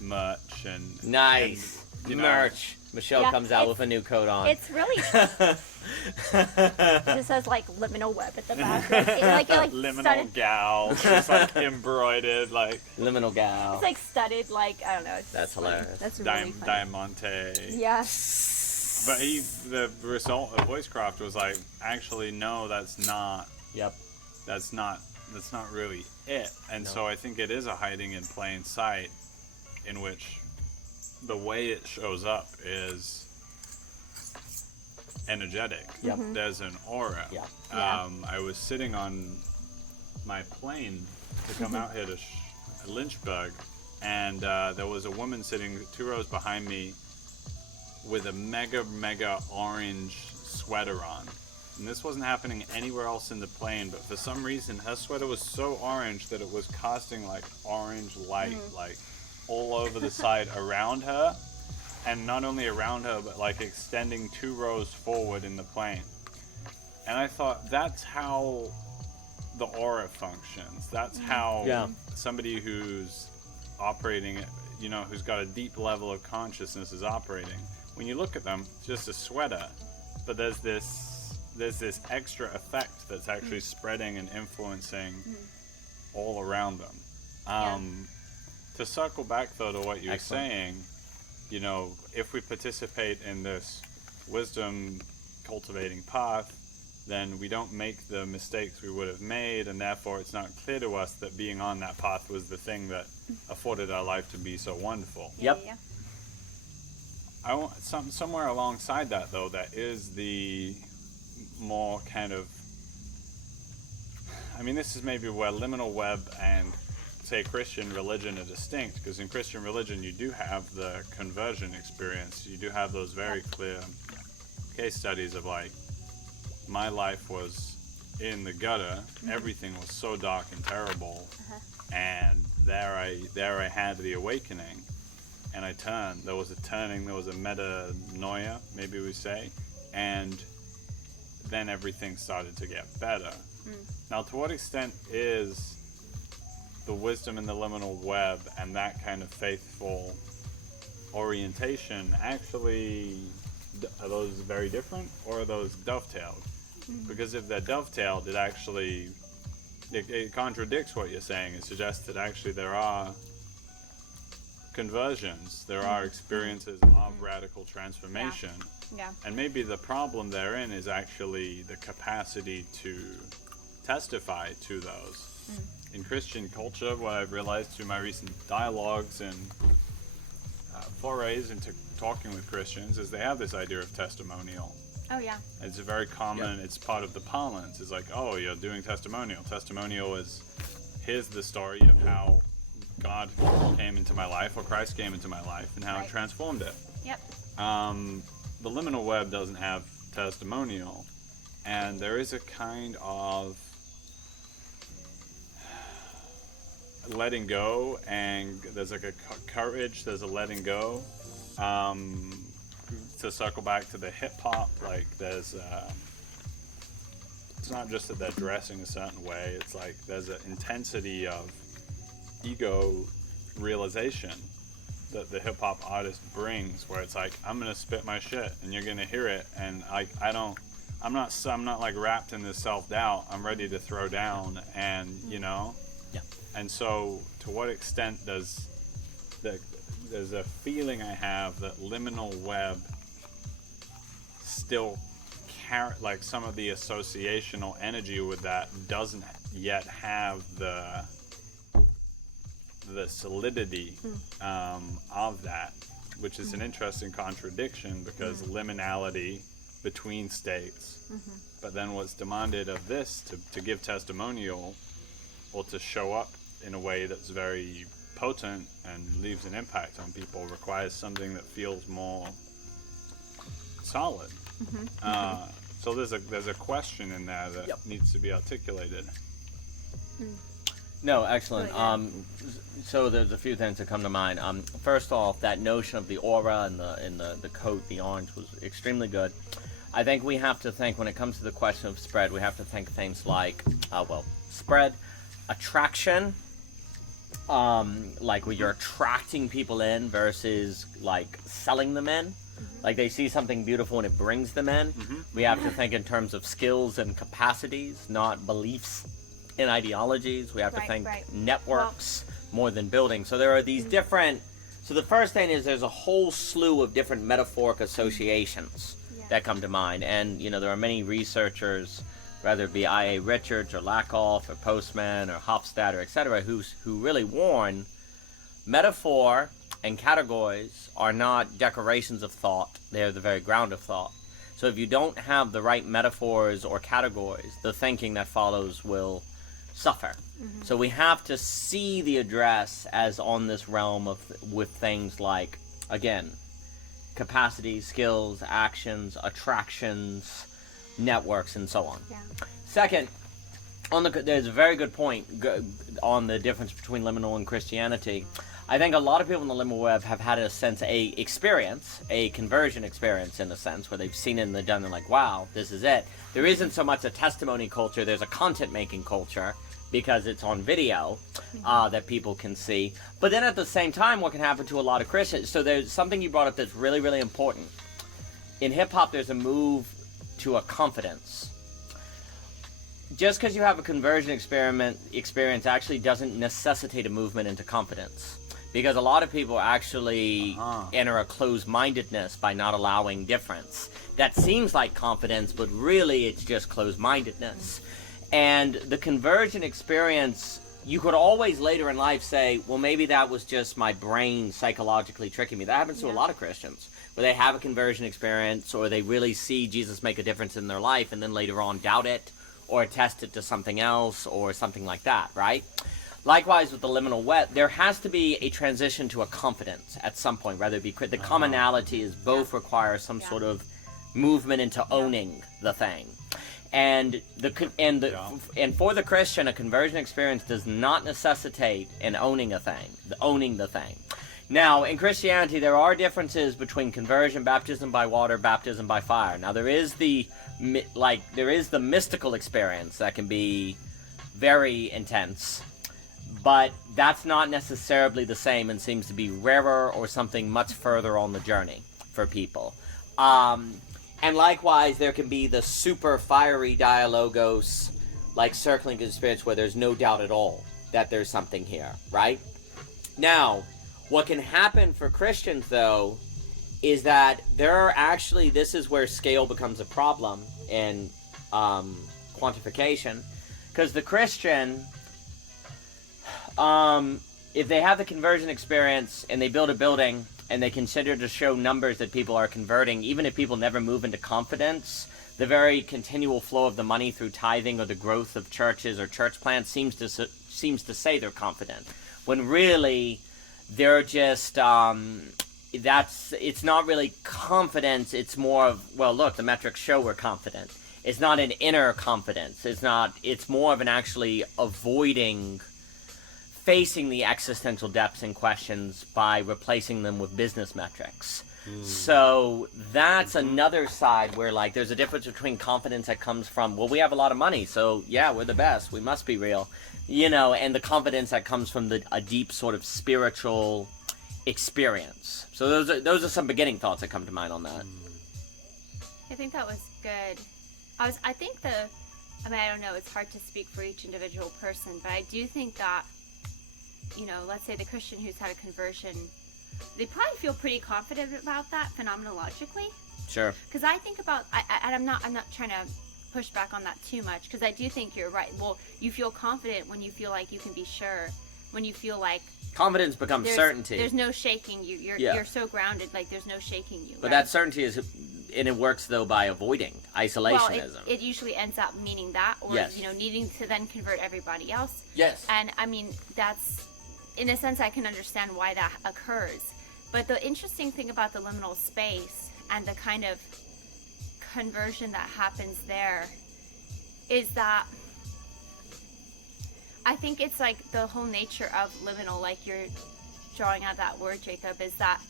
merch and nice merch? Michelle comes out with a new coat on. It's really it says like liminal web at the back. Like liminal studded. gal, just like embroidered, like liminal gal. It's like studded, like I don't know. That's hilarious. That's really funny. Diamante. Yeah. But the result of Voicecraft was like, actually, no, that's not. Yep. That's not really it. And so I think it is a hiding in plain sight, in which the way it shows up is energetic. Yep. There's an aura. Yep. I was sitting on my plane to come out here to Lynchburg, and there was a woman sitting 2 rows behind me with a mega orange sweater on. And this wasn't happening anywhere else in the plane, but for some reason her sweater was so orange that it was casting like orange light like all over the side around her, and not only around her but like extending 2 rows forward in the plane. And I thought, that's how the aura functions. That's how somebody who's operating, who's got a deep level of consciousness is operating. When you look at them, it's just a sweater, but there's this extra effect that's actually spreading and influencing all around them. To circle back though to what you were saying, if we participate in this wisdom cultivating path, then we don't make the mistakes we would have made, and therefore it's not clear to us that being on that path was the thing that afforded our life to be so wonderful. Yep. Yeah. I want somewhere alongside that though, that is the more kind of, this is maybe where liminal web and say Christian religion are distinct, because in Christian religion you do have the conversion experience. You do have those very clear case studies of like, my life was in the gutter, everything was so dark and terrible, and there I had the awakening, and I turned. There was a turning, there was a metanoia, maybe we say, and then everything started to get better. Now, to what extent is the wisdom in the liminal web and that kind of faithful orientation actually, are those very different, or are those dovetailed? Because if they're dovetailed, it contradicts what you're saying. It suggests that actually there are conversions, there are experiences of radical transformation. Yeah. And maybe the problem therein is actually the capacity to testify to those. In Christian culture, what I've realized through my recent dialogues and forays into talking with Christians is they have this idea of testimonial. Oh yeah. It's a very common, it's part of the parlance. It's like, oh, you're doing testimonial. Testimonial is, here's the story of how God came into my life, or Christ came into my life, and how it transformed it. Yep. The liminal web doesn't have testimonial, and there is a kind of letting go, and there's like a courage, there's a letting go. To circle back to the hip hop, like there's it's not just that they're dressing a certain way, it's like there's an intensity of ego realization that the hip hop artist brings, where it's like, I'm gonna spit my shit and you're gonna hear it, and I'm not like wrapped in this self-doubt. I'm ready to throw down, and and so to what extent does there's a feeling I have that liminal web still like some of the associational energy with that doesn't yet have the solidity of that, which is an interesting contradiction because liminality between states. But then what's demanded of this to give testimonial or to show up in a way that's very potent and leaves an impact on people requires something that feels more solid. So there's a question in there that needs to be articulated. No, excellent. So there's a few things that come to mind. First off, that notion of the aura and the coat, the orange, was extremely good. I think we have to think, when it comes to the question of spread, we have to think things like, spread, attraction, like when you're attracting people in versus like selling them in. Like they see something beautiful and it brings them in. We have to think in terms of skills and capacities, not beliefs and ideologies. We have to think networks more than buildings. So there are these different. So the first thing is there's a whole slew of different metaphoric associations that come to mind, and there are many researchers, whether it be I.A. Richards or Lakoff or Postman or Hofstadter, etc., who really warn metaphor and categories are not decorations of thought, they're the very ground of thought. So if you don't have the right metaphors or categories, the thinking that follows will suffer. So we have to see the address as on this realm with things like, again, capacity, skills, actions, attractions, networks, and so on. Second, there's a very good point on the difference between liminal and Christianity. I think a lot of people in the liminal web have had a conversion experience in a sense, where they've seen it and they've done it like, wow, this is it. There isn't so much a testimony culture, there's a content making culture, because it's on video that people can see. But then at the same time, what can happen to a lot of Christians? So there's something you brought up that's really, really important. In hip-hop, there's a move to a confidence. Just because you have a conversion experience actually doesn't necessitate a movement into confidence. Because a lot of people actually enter a closed-mindedness by not allowing difference. That seems like confidence, but really it's just closed-mindedness. And the conversion experience, you could always later in life say, well, maybe that was just my brain psychologically tricking me. That happens to a lot of Christians, where they have a conversion experience or they really see Jesus make a difference in their life and then later on doubt it or attest it to something else or something like that, right? Likewise with the liminal web, there has to be a transition to a confidence at some point, whether it be the commonality is both require some sort of movement into owning the thing. And for the Christian, a conversion experience does not necessitate owning the thing. Now, in Christianity, there are differences between conversion, baptism by water, baptism by fire. Now, there is the mystical experience that can be very intense, but that's not necessarily the same and seems to be rarer or something much further on the journey for people. And likewise, there can be the super fiery dialogos, like circling experience, where there's no doubt at all that there's something here, right? Now, what can happen for Christians, though, is that this is where scale becomes a problem in quantification, because the Christian, if they have the conversion experience and they build a building, and they consider to show numbers that people are converting, even if people never move into confidence, the very continual flow of the money through tithing or the growth of churches or church plants seems to say they're confident, when really they're just it's not really confidence. It's more of, well, look, the metrics show we're confident. It's not an inner confidence. It's more of an actually avoiding facing the existential depths and questions by replacing them with business metrics. So that's another side where, like, there's a difference between confidence that comes from, well, we have a lot of money, so yeah, we're the best, we must be real, and the confidence that comes from a deep sort of spiritual experience. So those are some beginning thoughts that come to mind on that. I think that was good. I don't know, it's hard to speak for each individual person, but I do think that, let's say the Christian who's had a conversion, they probably feel pretty confident about that phenomenologically. Sure. Because I think about, and I'm not trying to push back on that too much, because I do think you're right. Well, you feel confident when you feel like you can be sure, when you feel like Confidence becomes certainty. There's no shaking you. You're so grounded, like there's no shaking you. But right? that certainty is, and it works though by avoiding isolationism. Well, it usually ends up meaning that, or Yes. needing to then convert everybody else. Yes. And I mean, that's, in a sense, I can understand why that occurs. But the interesting thing about the liminal space and the kind of conversion that happens there is that I think it's like the whole nature of liminal, like you're drawing out that word, Jacob, is that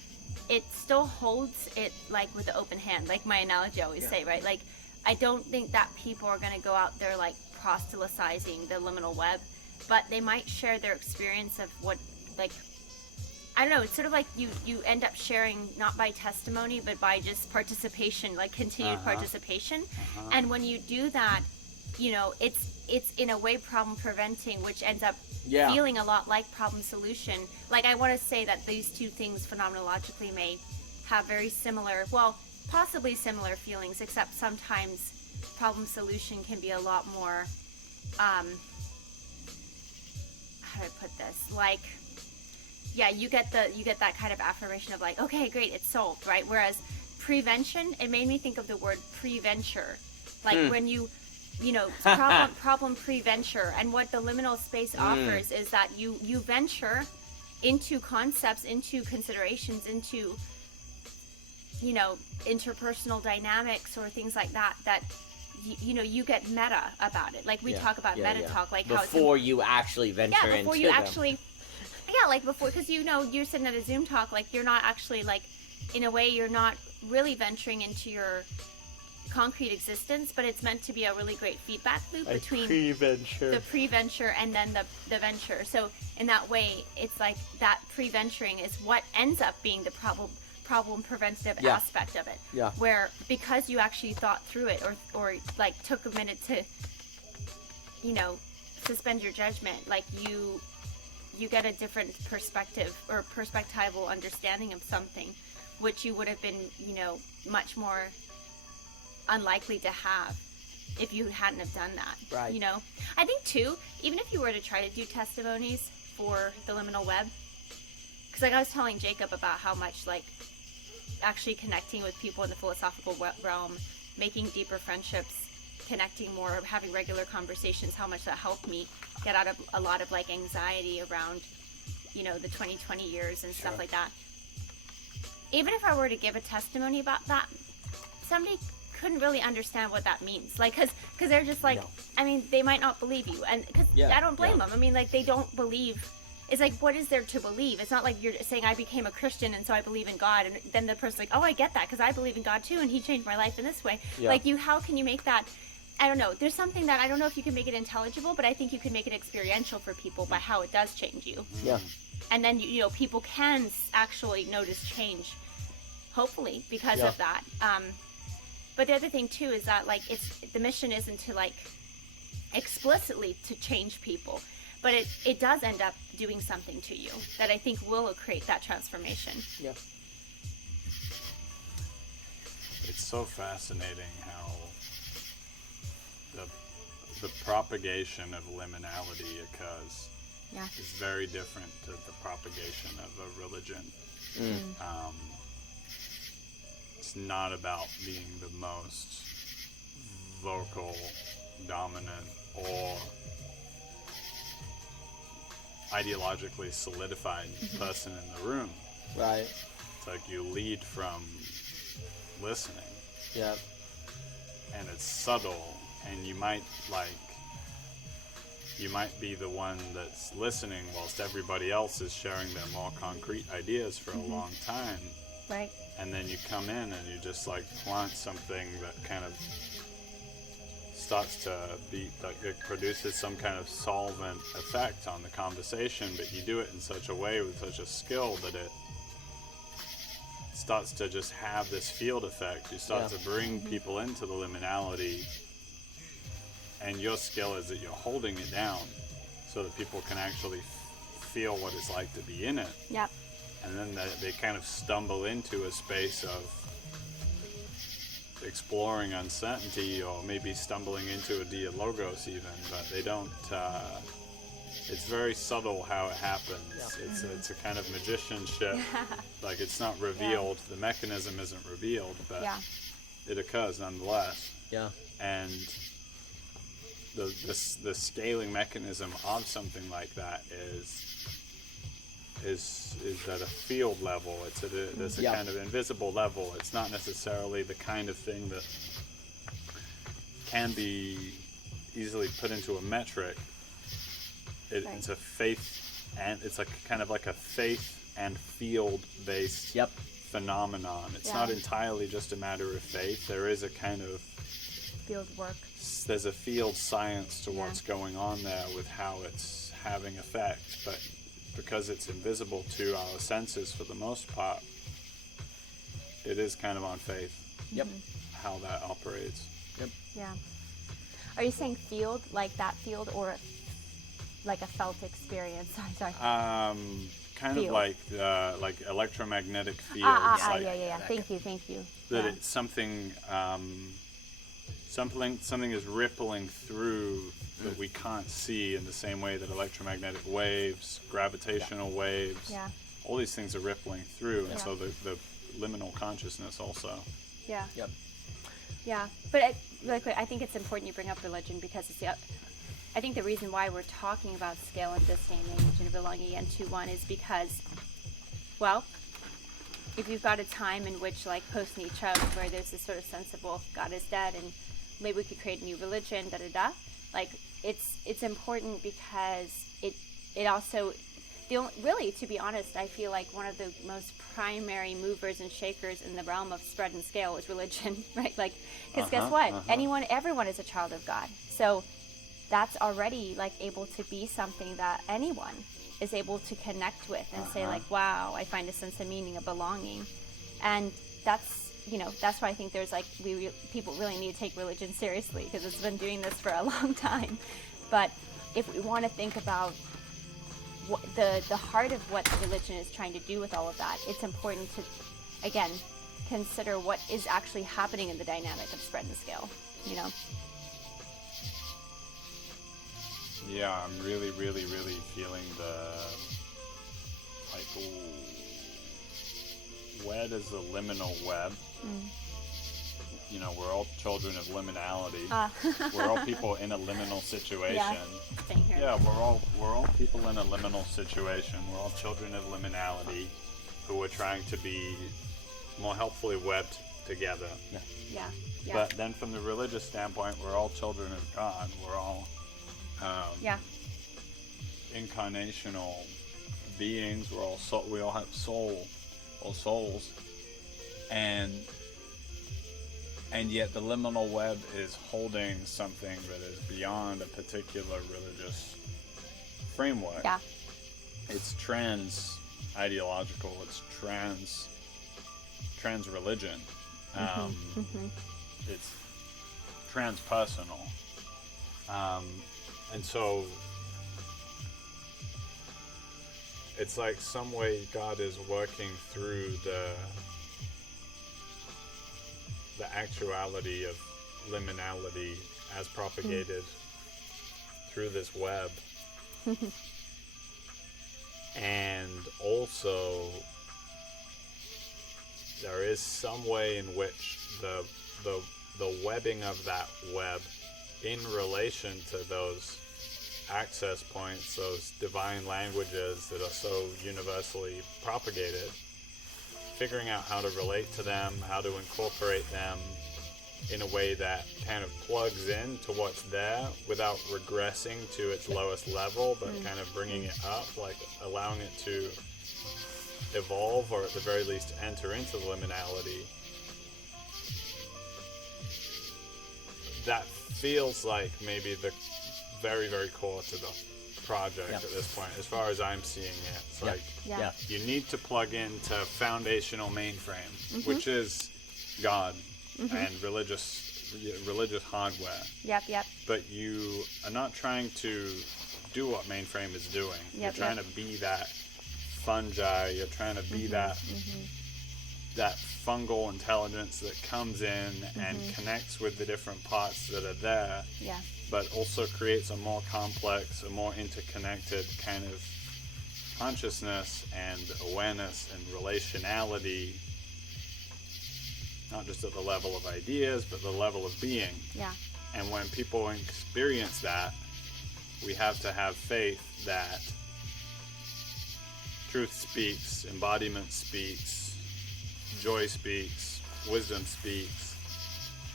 it still holds it like with the open hand, like my analogy I always say, right? Like, I don't think that people are going to go out there like proselytizing the liminal web, but they might share their experience of what, like, I don't know, it's sort of like you end up sharing not by testimony, but by just participation, like continued participation. And when you do that, it's in a way problem preventing, which ends up feeling a lot like problem solution. Like, I want to say that these two things phenomenologically may have very similar, well, possibly similar feelings, except sometimes problem solution can be a lot more, how do I put this? Like, you get that kind of affirmation of like, okay, great, it's solved, right? Whereas prevention, it made me think of the word pre-venture, like when you problem pre-venture, and what the liminal space offers is that you venture into concepts, into considerations, into interpersonal dynamics or things like that you get meta about it, like we talk about meta talk, like before you actually venture into before you actually like before, because you're sitting at a Zoom talk, like you're not actually, like, in a way you're not really venturing into your concrete existence, but it's meant to be a really great feedback loop between the pre-venture and then the venture. So in that way, it's like that pre-venturing is what ends up being the problem preventative aspect of it. Yeah. Where, because you actually thought through it, or like took a minute to suspend your judgment, like you get a different perspective or perspectival understanding of something, which you would have been much more unlikely to have if you hadn't have done that. Right. I think too, even if you were to try to do testimonies for the liminal web, because like I was telling Jacob about how much, like, actually connecting with people in the philosophical realm, making deeper friendships, connecting more, having regular conversations, how much that helped me get out of a lot of like anxiety around the 2020 years and stuff like that. Even if I were to give a testimony about that, somebody couldn't really understand what that means, like, because they're just like, I mean, they might not believe you, and because I don't blame them. I mean, like, they don't believe. It's like, what is there to believe? It's not like you're saying I became a Christian and so I believe in God, and then the person's like, oh, I get that because I believe in God too, and He changed my life in this way. Like, how can you make that? I don't know. There's something that I don't know if you can make it intelligible, but I think you can make it experiential for people by how it does change you. Yeah. And then people can actually notice change, hopefully, because of that. But the other thing too is that, like, the mission isn't to, like, explicitly to change people, but it does end up doing something to you that I think will create that transformation. Yeah. It's so fascinating how the propagation of liminality occurs. Yeah. Is very different to the propagation of a religion. It's not about being the most vocal, dominant, or ideologically solidified person in the room. Right. It's like you lead from listening. Yeah. And it's subtle, and you might be the one that's listening whilst everybody else is sharing their more concrete ideas for a long time. Right. And then you come in and you just, like, plant something that kind of starts to be, like, it produces some kind of solvent effect on the conversation, but you do it in such a way with such a skill that it starts to just have this field effect. You start to bring people into the liminality, and your skill is that you're holding it down so that people can actually feel what it's like to be in it. And then they kind of stumble into a space of exploring uncertainty or maybe stumbling into a Dialogos even, but they don't. It's very subtle how it happens. It's a kind of magicianship. Like it's not revealed. The mechanism isn't revealed, but it occurs nonetheless. Yeah. And the scaling mechanism of something like that is at a field level. It's at there's a kind of invisible level. It's not necessarily the kind of thing that can be easily put into a metric. It's a faith, and it's like kind of like a faith and field based phenomenon. It's not entirely just a matter of faith. There is a kind of Field work. There's a field science to what's going on there with how it's having effect, but because it's invisible to our senses for the most part, it is kind of on faith. How that operates. Yeah. Are you saying field, like that field, or like a felt experience? I'm sorry. Kind Field. of like electromagnetic fields. Like Thank you. that it's something. Something is rippling through that we can't see in the same way that electromagnetic waves, gravitational waves, all these things are rippling through, and so the liminal consciousness also. Yeah. But really quick, I think it's important you bring up religion because it's I think the reason why we're talking about scale in this day and age in Belonging Again II.1 is because, well, if you've got a time in which, like post-Nietzsche, where there's this sort of sense of, well, God is dead and maybe we could create a new religion, like it's important because it also, really, to be honest, I feel like one of the most primary movers and shakers in the realm of spread and scale is religion, right? Like, because guess what? Everyone is a child of God. So that's already like able to be something that anyone is able to connect with and say like, wow, I find a sense of meaning, of belonging. And that's why I think there's like, people really need to take religion seriously because it's been doing this for a long time. But if we want to think about the heart of what religion is trying to do with all of that, it's important to, again, consider what is actually happening in the dynamic of spread and scale, Yeah, I'm really, really, really feeling where does the liminal web? We're all children of liminality. We're all people in a liminal situation. Same here. Yeah, we're all people in a liminal situation. We're all children of liminality who are trying to be more helpfully webbed together. Yeah. But then from the religious standpoint, we're all children of God. We're all incarnational beings. We all have souls, and yet the liminal web is holding something that is beyond a particular religious framework. Yeah. It's trans ideological. It's trans religion. It's transpersonal. And so it's like some way God is working through the actuality of liminality as propagated through this web. And also there is some way in which the webbing of that web in relation to those access points, those divine languages that are so universally propagated, figuring out how to relate to them, how to incorporate them in a way that kind of plugs in to what's there without regressing to its lowest level, but kind of bringing it up, like allowing it to evolve or at the very least enter into the liminality. That feels like maybe the very, very core to the project at this point, as far as I'm seeing it. It's like you need to plug into foundational mainframe, which is God and religious hardware. Yep. But you are not trying to do what mainframe is doing. You're trying to be that fungi. You're trying to be that that fungal intelligence that comes in and connects with the different parts that are there, but also creates a more complex, a more interconnected kind of consciousness and awareness and relationality, not just at the level of ideas, but the level of being. Yeah. And when people experience that, we have to have faith that truth speaks, embodiment speaks, joy speaks, wisdom speaks,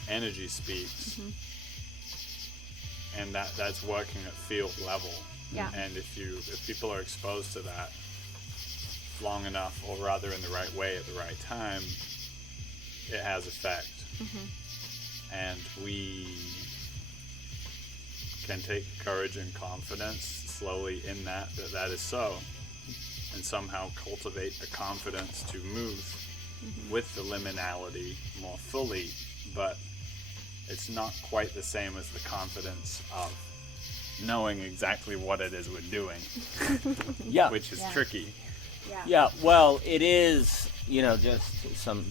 energy speaks, and that's working at field level. Yeah. And if people are exposed to that long enough, or rather in the right way at the right time, it has effect. And we can take courage and confidence slowly in that is so, and somehow cultivate the confidence to move with the liminality more fully. But it's not quite the same as the confidence of knowing exactly what it is we're doing, which is tricky. Yeah, well, it is, just some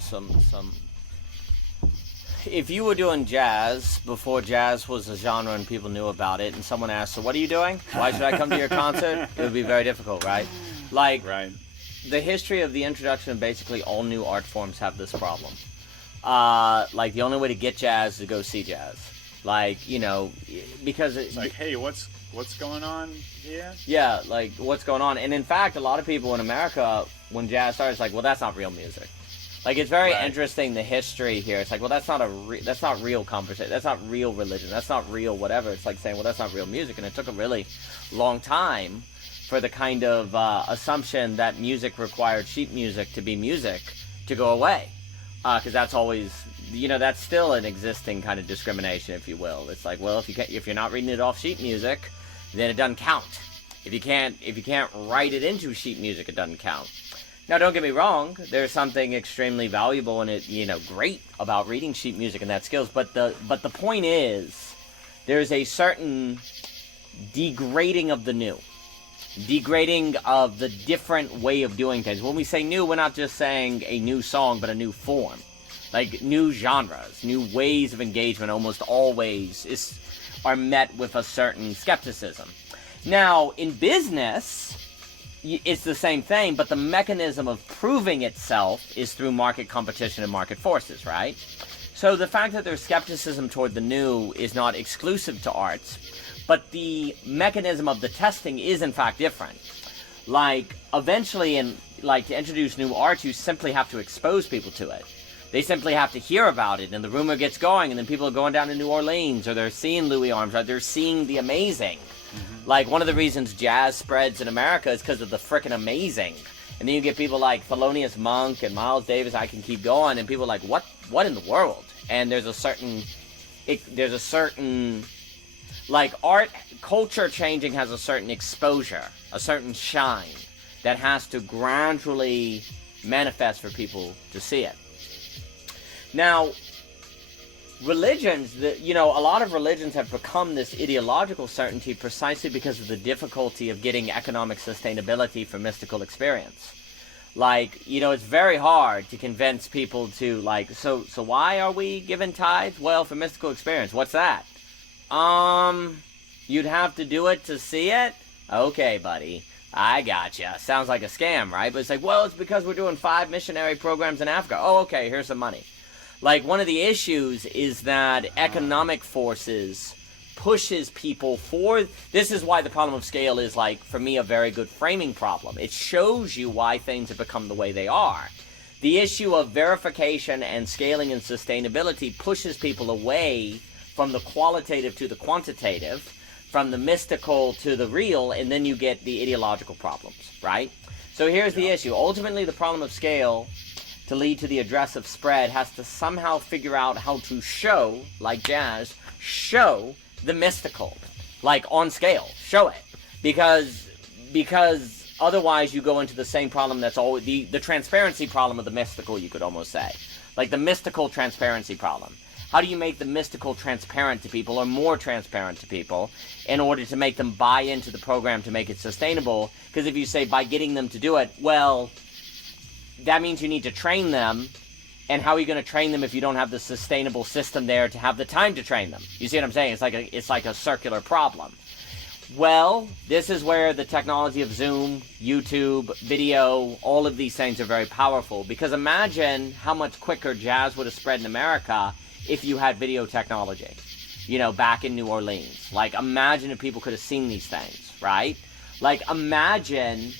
if you were doing jazz before jazz was a genre and people knew about it, and someone asked, so what are you doing? Why should I come to your concert? It would be very difficult, right? The history of the introduction of basically all new art forms have this problem. The only way to get jazz is to go see jazz. Because it's like, hey, what's going on here? Yeah, what's going on? And in fact, a lot of people in America, when jazz started, it's like, well, that's not real music. It's very interesting, the history here. It's like, well, that's not real conversation. That's not real religion. That's not real whatever. It's like saying, well, that's not real music. And it took a really long time for the kind of assumption that music required sheet music to be music to go away. Because that's always, that's still an existing kind of discrimination, if you will. It's like, well, if you're not reading it off sheet music, then it doesn't count. If you can't write it into sheet music, it doesn't count. Now, don't get me wrong. There's something extremely valuable and great about reading sheet music and that skills. But the point is, there's a certain degrading of the new, degrading of the different way of doing things. When we say new, we're not just saying a new song, but a new form, new genres, new ways of engagement. Almost always are met with a certain skepticism. Now, in business, it's the same thing, but the mechanism of proving itself is through market competition and market forces, right? So the fact that there's skepticism toward the new is not exclusive to arts, but the mechanism of the testing is in fact different. Eventually, to introduce new art, you simply have to expose people to it. They simply have to hear about it, and the rumor gets going, and then people are going down to New Orleans, or they're seeing Louis Armstrong, they're seeing the amazing. One of the reasons jazz spreads in America is because of the frickin' amazing. And then you get people like Thelonious Monk and Miles Davis, I can keep going, and people are like, what in the world? And there's a certain art, culture changing has a certain exposure, a certain shine that has to gradually manifest for people to see it. Now, religions, a lot of religions have become this ideological certainty precisely because of the difficulty of getting economic sustainability for mystical experience. It's very hard to convince people to, so why are we given tithes? Well, for mystical experience. What's that? You'd have to do it to see it? Okay, buddy. I gotcha. Sounds like a scam, right? But it's like, well, it's because we're doing 5 missionary programs in Africa. Oh, okay, here's some money. One of the issues is that economic forces pushes people for... This is why the problem of scale is, for me, a very good framing problem. It shows you why things have become the way they are. The issue of verification and scaling and sustainability pushes people away from the qualitative to the quantitative, from the mystical to the real, and then you get the ideological problems, right? So here's the issue. Ultimately, the problem of scale, to lead to the address of spread, has to somehow figure out how to show, like jazz, show the mystical, on scale, show it. Because otherwise you go into the same problem that's always, the transparency problem of the mystical, you could almost say. The mystical transparency problem. How do you make the mystical transparent to people, or more transparent to people, in order to make them buy into the program to make it sustainable? Because if you say by getting them to do it, well, that means you need to train them. And how are you going to train them if you don't have the sustainable system there to have the time to train them? You see what I'm saying? It's like a circular problem. Well, this is where the technology of Zoom, YouTube, video, all of these things are very powerful. Because imagine how much quicker jazz would have spread in America if you had video technology, back in New Orleans. Like, imagine if people could have seen these things, right? Like, imagine,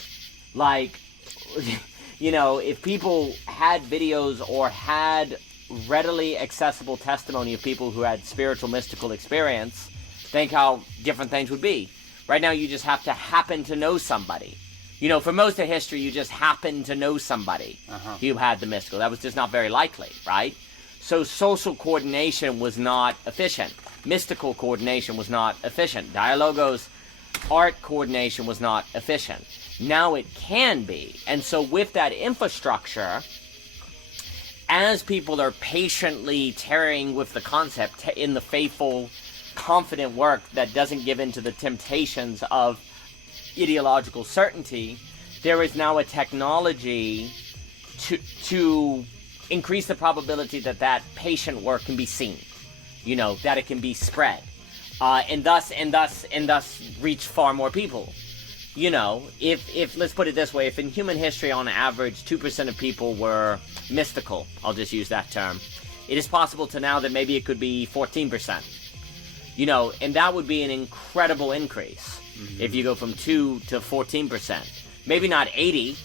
if people had videos or had readily accessible testimony of people who had spiritual, mystical experience, think how different things would be. Right now, you just have to happen to know somebody. For most of history, you just happen to know somebody who had the mystical. That was just not very likely, right? So social coordination was not efficient. Mystical coordination was not efficient. Dialogos, art coordination was not efficient. Now it can be. And so with that infrastructure, as people are patiently tarrying with the concept in the faithful, confident work that doesn't give in to the temptations of ideological certainty, there is now a technology to increase the probability that patient work can be seen, that it can be spread, and thus reach far more people. If let's put it this way, if in human history on average 2% of people were mystical, I'll just use that term, it is possible to now that maybe it could be 14%. And that would be an incredible increase if you go from 2 to 14%. Maybe not 80,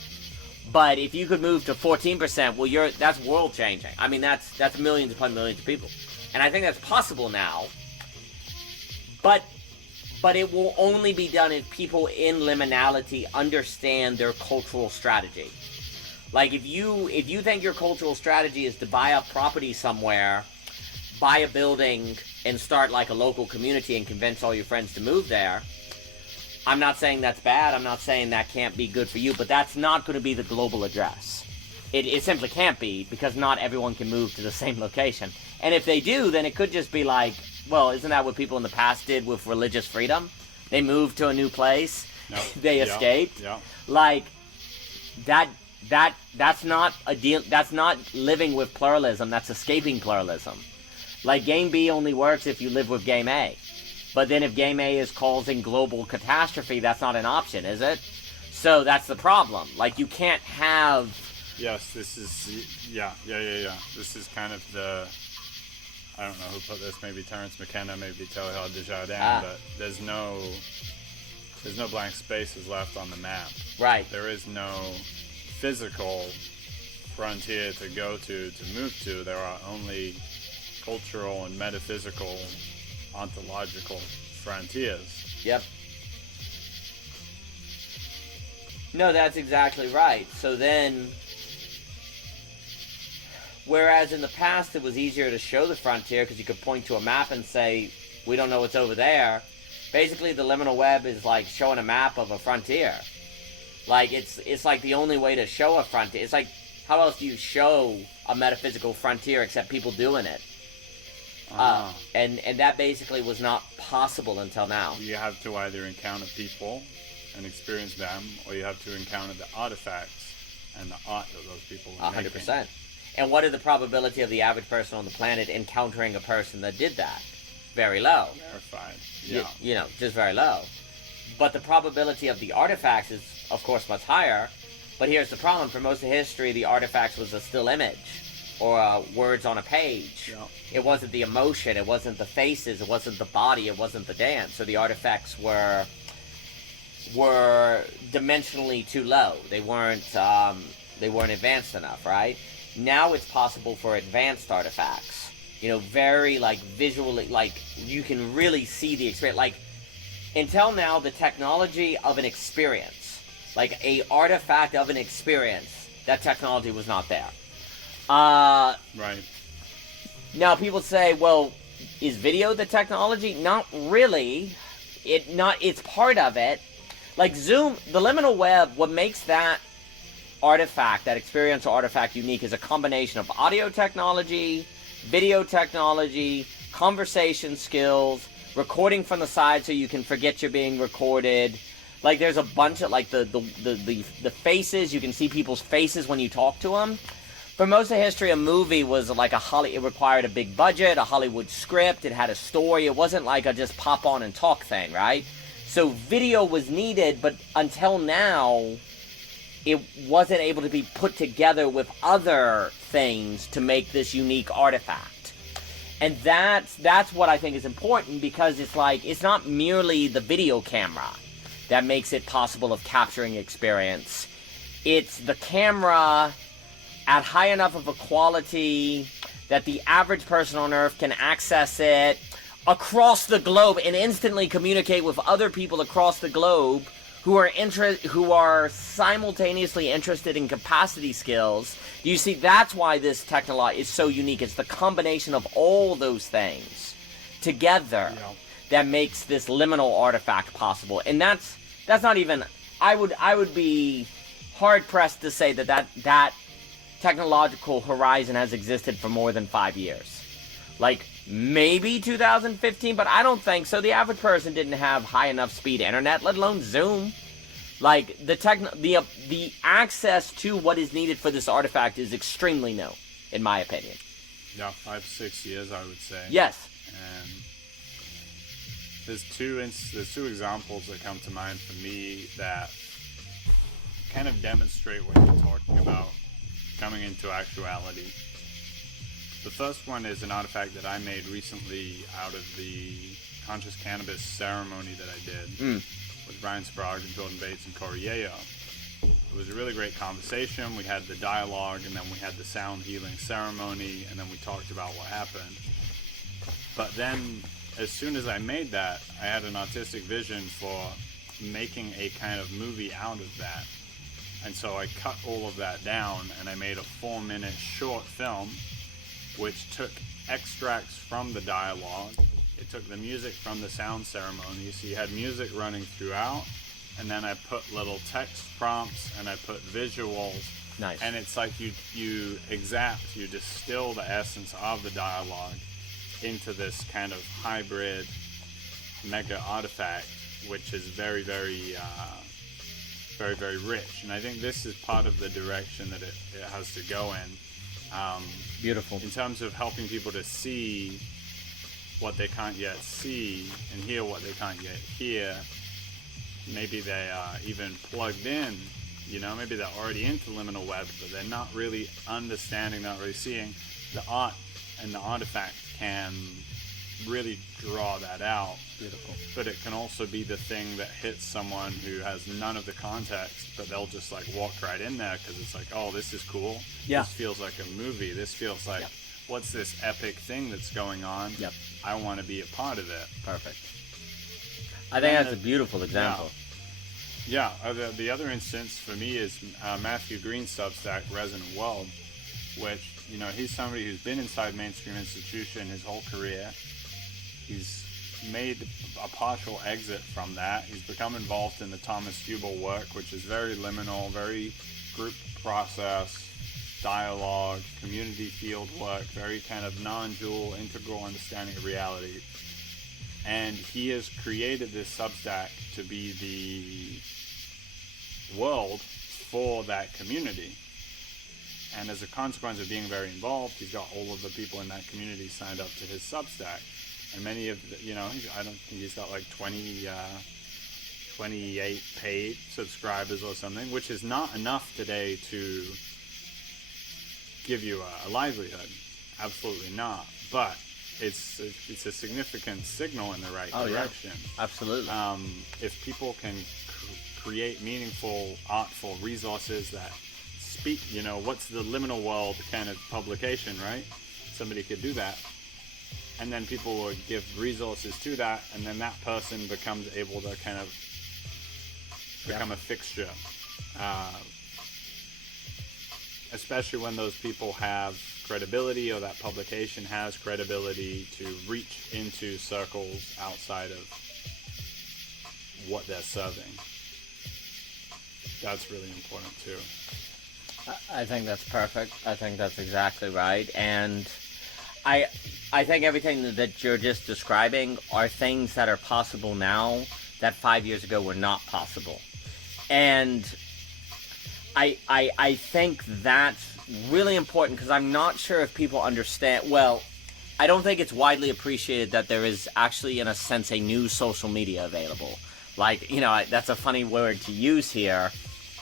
but if you could move to 14%, well, that's world changing. I mean, that's millions upon millions of people, and I think that's possible now. But it will only be done if people in liminality understand their cultural strategy. Like, if you think your cultural strategy is to buy up property somewhere, buy a building, and start like a local community and convince all your friends to move there, I'm not saying that's bad. I'm not saying that can't be good for you, but that's not going to be the global address. It simply can't be, because not everyone can move to the same location. And if they do, then it could just be like, well, isn't that what people in the past did with religious freedom? They moved to a new place, they escaped. Yeah. Like, that's not a deal. That's not living with pluralism. That's escaping pluralism. Like, game B only works if you live with game A. But then if game A is causing global catastrophe, that's not an option, is it? So that's the problem. Like, you can't have... Yes, this is... Yeah. This is kind of the... I don't know who put this, maybe Terence McKenna, maybe Teilhard de Chardin, but there's no blank spaces left on the map. Right. There is no physical frontier to go to move to. There are only cultural and metaphysical, ontological frontiers. Yep. No, that's exactly right. So then, whereas in the past it was easier to show the frontier because you could point to a map and say, we don't know what's over there, basically the liminal web is like showing a map of a frontier. Like, it's like the only way to show a frontier. It's like, how else do you show a metaphysical frontier except people doing it? And that basically was not possible until now. You have to either encounter people and experience them, or you have to encounter the artifacts and the art that those people were 100%. making. And what is the probability of the average person on the planet encountering a person that did that? Very low. Verified. Yeah. Just very low. But the probability of the artifacts is, of course, much higher. But here's the problem. For most of history, the artifacts was a still image or words on a page. Yeah. It wasn't the emotion. It wasn't the faces. It wasn't the body. It wasn't the dance. So the artifacts were dimensionally too low. They weren't advanced enough, right? Now it's possible for advanced artifacts. Very visually, you can really see the experience. Until now, the technology of an experience, like a artifact of an experience, that technology was not there. Right. Now people say, well, is video the technology? Not really. It's part of it. Like Zoom, the liminal web, what makes that artifact, that experiential artifact, unique is a combination of audio technology, video technology, conversation skills, recording from the side so you can forget you're being recorded, Like there's a bunch of like the faces. You can see people's faces when you talk to them. For most of history, a movie was like it required a big budget, a Hollywood script. It had a story. It wasn't like a just pop on and talk thing, right? So video was needed, but until now, it wasn't able to be put together with other things to make this unique artifact. And that's what I think is important, because it's like, it's not merely the video camera that makes it possible of capturing experience. It's the camera at high enough of a quality that the average person on Earth can access it across the globe and instantly communicate with other people across the globe who are simultaneously interested in capacity skills. You see, that's why this technology is so unique. It's the combination of all those things together that makes this liminal artifact possible. And that's not even, I would be hard pressed to say that technological horizon has existed for more than 5 years. Like maybe 2015, but I don't think so. The average person didn't have high enough speed internet, let alone Zoom. Like the access to what is needed for this artifact is extremely new, in my opinion. Yeah, 5-6 years, I would say. Yes. And there's two examples that come to mind for me that kind of demonstrate what you're talking about coming into actuality. The first one is an artifact that I made recently out of the conscious cannabis ceremony that I did with Brian Sprague and Jordan Bates and Corey Yeo. It was a really great conversation. We had the dialogue, and then we had the sound healing ceremony, and then we talked about what happened. But then, as soon as I made that, I had an artistic vision for making a kind of movie out of that. And so I cut all of that down, and I made a 4-minute short film which took extracts from the dialogue. It took the music from the sound ceremony, so you had music running throughout, and then I put little text prompts and I put visuals. Nice. And it's like you distill the essence of the dialogue into this kind of hybrid mega artifact, which is very, very, very, very rich. And I think this is part of the direction that it has to go in. Beautiful. In terms of helping people to see what they can't yet see and hear what they can't yet hear. Maybe they are even plugged in, maybe they're already into liminal web, but they're not really understanding, not really seeing. The art and the artifact can really draw that out. Beautiful. But it can also be the thing that hits someone who has none of the context, but they'll just like walk right in there because it's like, oh, this is cool. Yeah. This feels like a movie. This feels like, what's this epic thing that's going on? Yep. I want to be a part of it. Perfect. I think that's a beautiful example. Yeah. The other instance for me is Matthew Green's Substack, Resonant World, which, he's somebody who's been inside mainstream institution his whole career. He's made a partial exit from that. He's become involved in the Thomas Hubel work, which is very liminal, very group process, dialogue, community field work, very kind of non-dual, integral understanding of reality. And he has created this Substack to be the world for that community. And as a consequence of being very involved, he's got all of the people in that community signed up to his Substack. And many of the, I don't think he's got like 28 paid subscribers or something, which is not enough today to give you a livelihood. Absolutely not. But it's a significant signal in the right direction. Yeah. Absolutely. If people can create meaningful, artful resources that speak, what's the liminal world kind of publication, right? Somebody could do that. And then people would give resources to that, and then that person becomes able to kind of become a fixture. Especially when those people have credibility, or that publication has credibility to reach into circles outside of what they're serving. That's really important too. I think that's perfect. I think that's exactly right. And I think everything that you're just describing are things that are possible now that 5 years ago were not possible. And I think that's really important, because I'm not sure if people understand. Well, I don't think it's widely appreciated that there is actually, in a sense, a new social media available. Like, you know, that's a funny word to use here.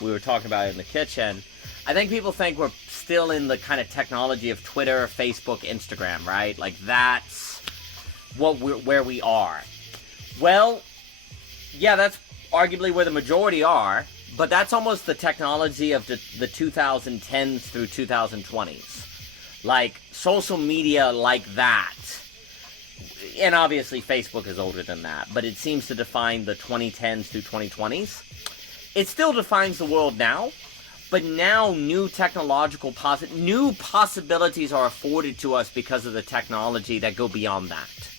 We were talking about it in the kitchen. I think people think we're still in the kind of technology of Twitter, Facebook, Instagram, right? Like, that's where we are. Well, yeah, that's arguably where the majority are, but that's almost the technology of the 2010s through 2020s. Like, social media like that, and obviously Facebook is older than that, but it seems to define the 2010s through 2020s. It still defines the world now, but now new technological new possibilities are afforded to us because of the technology that go beyond that.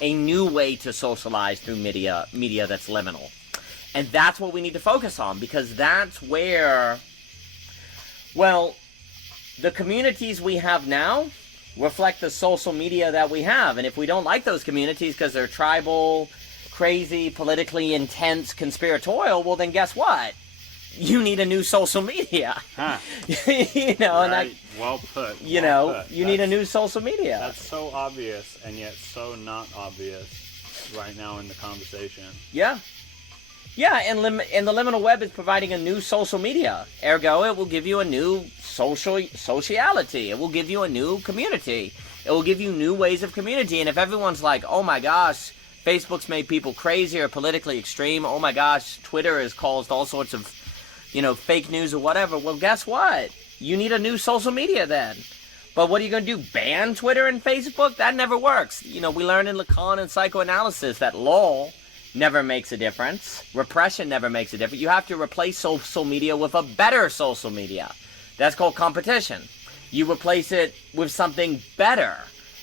A new way to socialize through media that's liminal. And that's what we need to focus on, because that's where, well, the communities we have now reflect the social media that we have. And if we don't like those communities because they're tribal, crazy, politically intense, conspiratorial, well, then guess what? You need a new social media. Huh. You know, Right. and Well put. you Well know, put. you need a new social media. That's so obvious, and yet so not obvious right now in the conversation. Yeah. Yeah, and the liminal web is providing a new social media. Ergo, it will give you a new sociality. It will give you a new community. It will give you new ways of community. And if everyone's like, oh my gosh, Facebook's made people crazy or politically extreme, oh my gosh, Twitter has caused all sorts of, you know, fake news or whatever, well, guess what? You need a new social media then. But what are you going to do? Ban Twitter and Facebook? That never works. You know, we learned in Lacan and psychoanalysis that law never makes a difference. Repression never makes a difference. You have to replace social media with a better social media. That's called competition. You replace it with something better.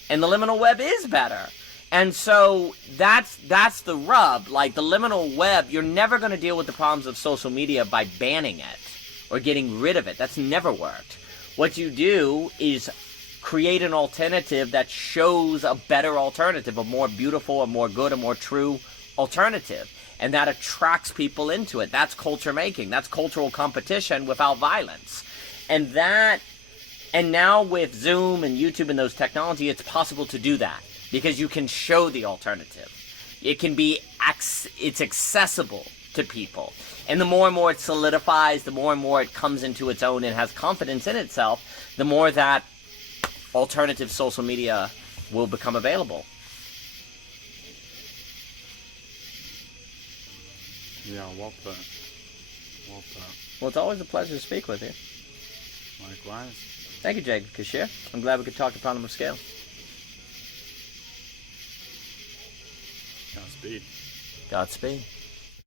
And the liminal web is better. And so that's the rub. Like, the liminal web, you're never going to deal with the problems of social media by banning it or getting rid of it. That's never worked. What you do is create an alternative that shows a better alternative, a more beautiful, a more good, a more true alternative. And that attracts people into it. That's culture making. That's cultural competition without violence. And now with Zoom and YouTube and those technology, it's possible to do that, because you can show the alternative. It can be, it's accessible to people. And the more and more it solidifies, the more and more it comes into its own and has confidence in itself, the more that alternative social media will become available. Yeah, well put. Well put. Well, it's always a pleasure to speak with you. Likewise. Thank you, Jacob Kishere. I'm glad we could talk the problem of scale. Godspeed. Godspeed.